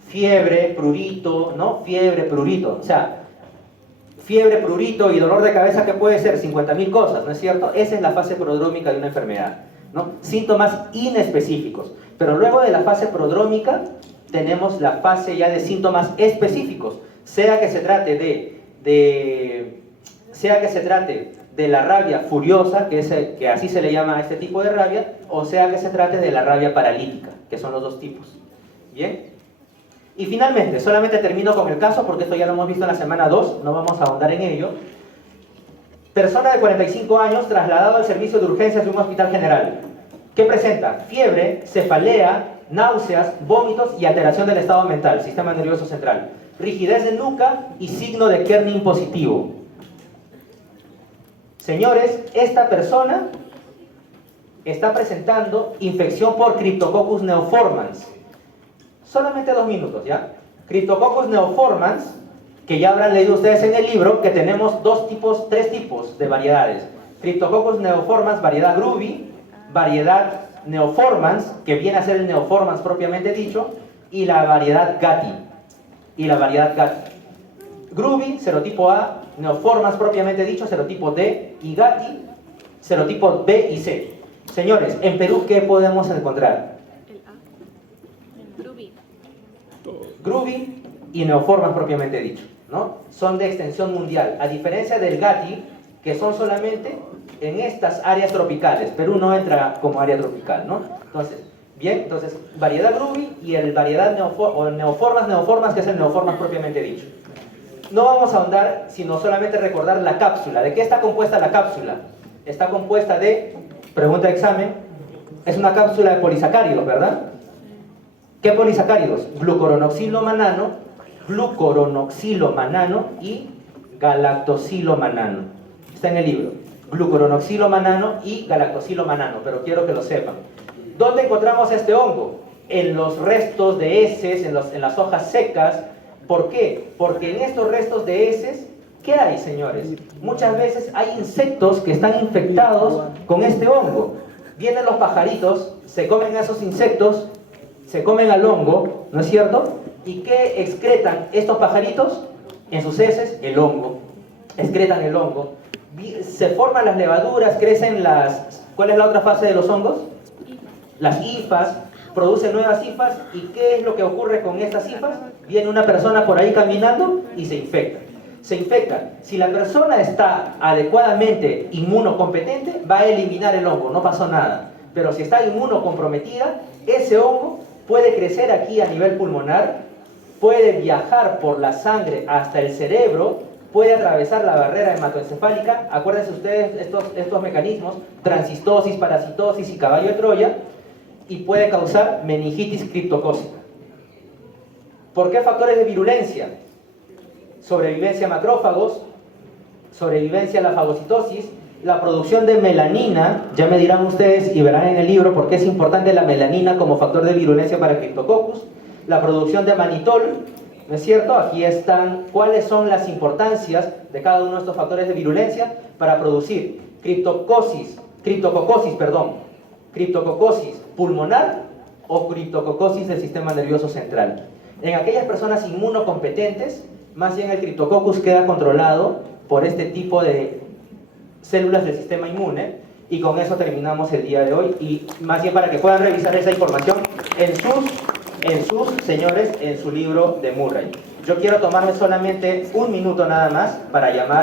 fiebre, prurito, ¿no? Fiebre, prurito, o sea, fiebre, prurito y dolor de cabeza, que puede ser 50.000 cosas, ¿no es cierto? Esa es la fase prodrómica de una enfermedad, ¿no? Síntomas inespecíficos. Pero luego de la fase prodrómica tenemos la fase ya de síntomas específicos, sea que se trate de la rabia furiosa, que así se le llama a este tipo de rabia, o sea que se trate de la rabia paralítica, que son los dos tipos. ¿Bien? Y finalmente, solamente termino con el caso, porque esto ya lo hemos visto en la semana 2, no vamos a ahondar en ello. Persona de 45 años trasladado al servicio de urgencias de un hospital general. ¿Qué presenta? Fiebre, cefalea, náuseas, vómitos y alteración del estado mental, sistema nervioso central. Rigidez de nuca y signo de Kerning positivo. Señores, esta persona está presentando infección por Cryptococcus neoformans. Solamente 2 minutos, ¿ya? Cryptococcus neoformans, que ya habrán leído ustedes en el libro, que tenemos 3 tipos de variedades. Cryptococcus neoformans, variedad Gruby, variedad neoformans, que viene a ser el neoformans propiamente dicho, y la variedad Gatti. Gruby, serotipo A, neoformans propiamente dicho, serotipo D, y Gatti, serotipo B y C. Señores, en Perú, ¿qué podemos encontrar? El A. Gruby. Gruby y neoformans propiamente dicho, ¿no? Son de extensión mundial, a diferencia del Gatti, que son solamente en estas áreas tropicales. Perú no entra como área tropical, ¿no? Entonces, variedad Gruby y el variedad neoformans, que es el neoformans propiamente dicho. No vamos a ahondar, sino solamente recordar la cápsula. ¿De qué está compuesta la cápsula? Está compuesta de, pregunta de examen, es una cápsula de polisacáridos, ¿verdad? ¿Qué polisacáridos? Glucoronoxilomanano y galactosilomanano. Está en el libro. Glucoronoxilomanano y galactosilomanano, pero quiero que lo sepan. ¿Dónde encontramos este hongo? En los restos de heces, en las hojas secas. ¿Por qué? Porque en estos restos de heces, ¿qué hay, señores? Muchas veces hay insectos que están infectados con este hongo. Vienen los pajaritos, se comen a esos insectos, se comen al hongo, ¿no es cierto? ¿Y qué excretan estos pajaritos? En sus heces, el hongo. Excretan el hongo. Se forman las levaduras, crecen las... ¿Cuál es la otra fase de los hongos? Las hifas. Producen nuevas hifas. ¿Y qué es lo que ocurre con estas hifas? Viene una persona por ahí caminando y se infecta. Se infecta. Si la persona está adecuadamente inmunocompetente, va a eliminar el hongo, no pasó nada. Pero si está inmunocomprometida, ese hongo puede crecer aquí a nivel pulmonar, puede viajar por la sangre hasta el cerebro, puede atravesar la barrera hematoencefálica. Acuérdense ustedes estos mecanismos: transhistosis, parasitosis y caballo de Troya, y puede causar meningitis criptocócica. ¿Por qué factores de virulencia? Sobrevivencia a macrófagos, sobrevivencia a la fagocitosis, la producción de melanina. Ya me dirán ustedes y verán en el libro por qué es importante la melanina como factor de virulencia para Cryptococcus, la producción de manitol, ¿no es cierto? Aquí están cuáles son las importancias de cada uno de estos factores de virulencia para producir criptococosis pulmonar o criptococosis del sistema nervioso central. En aquellas personas inmunocompetentes, más bien el Cryptococcus queda controlado por este tipo de células del sistema inmune. Y con eso terminamos el día de hoy, y más bien para que puedan revisar esa información en su libro de Murray. Yo quiero tomarme solamente 1 minuto nada más para llamar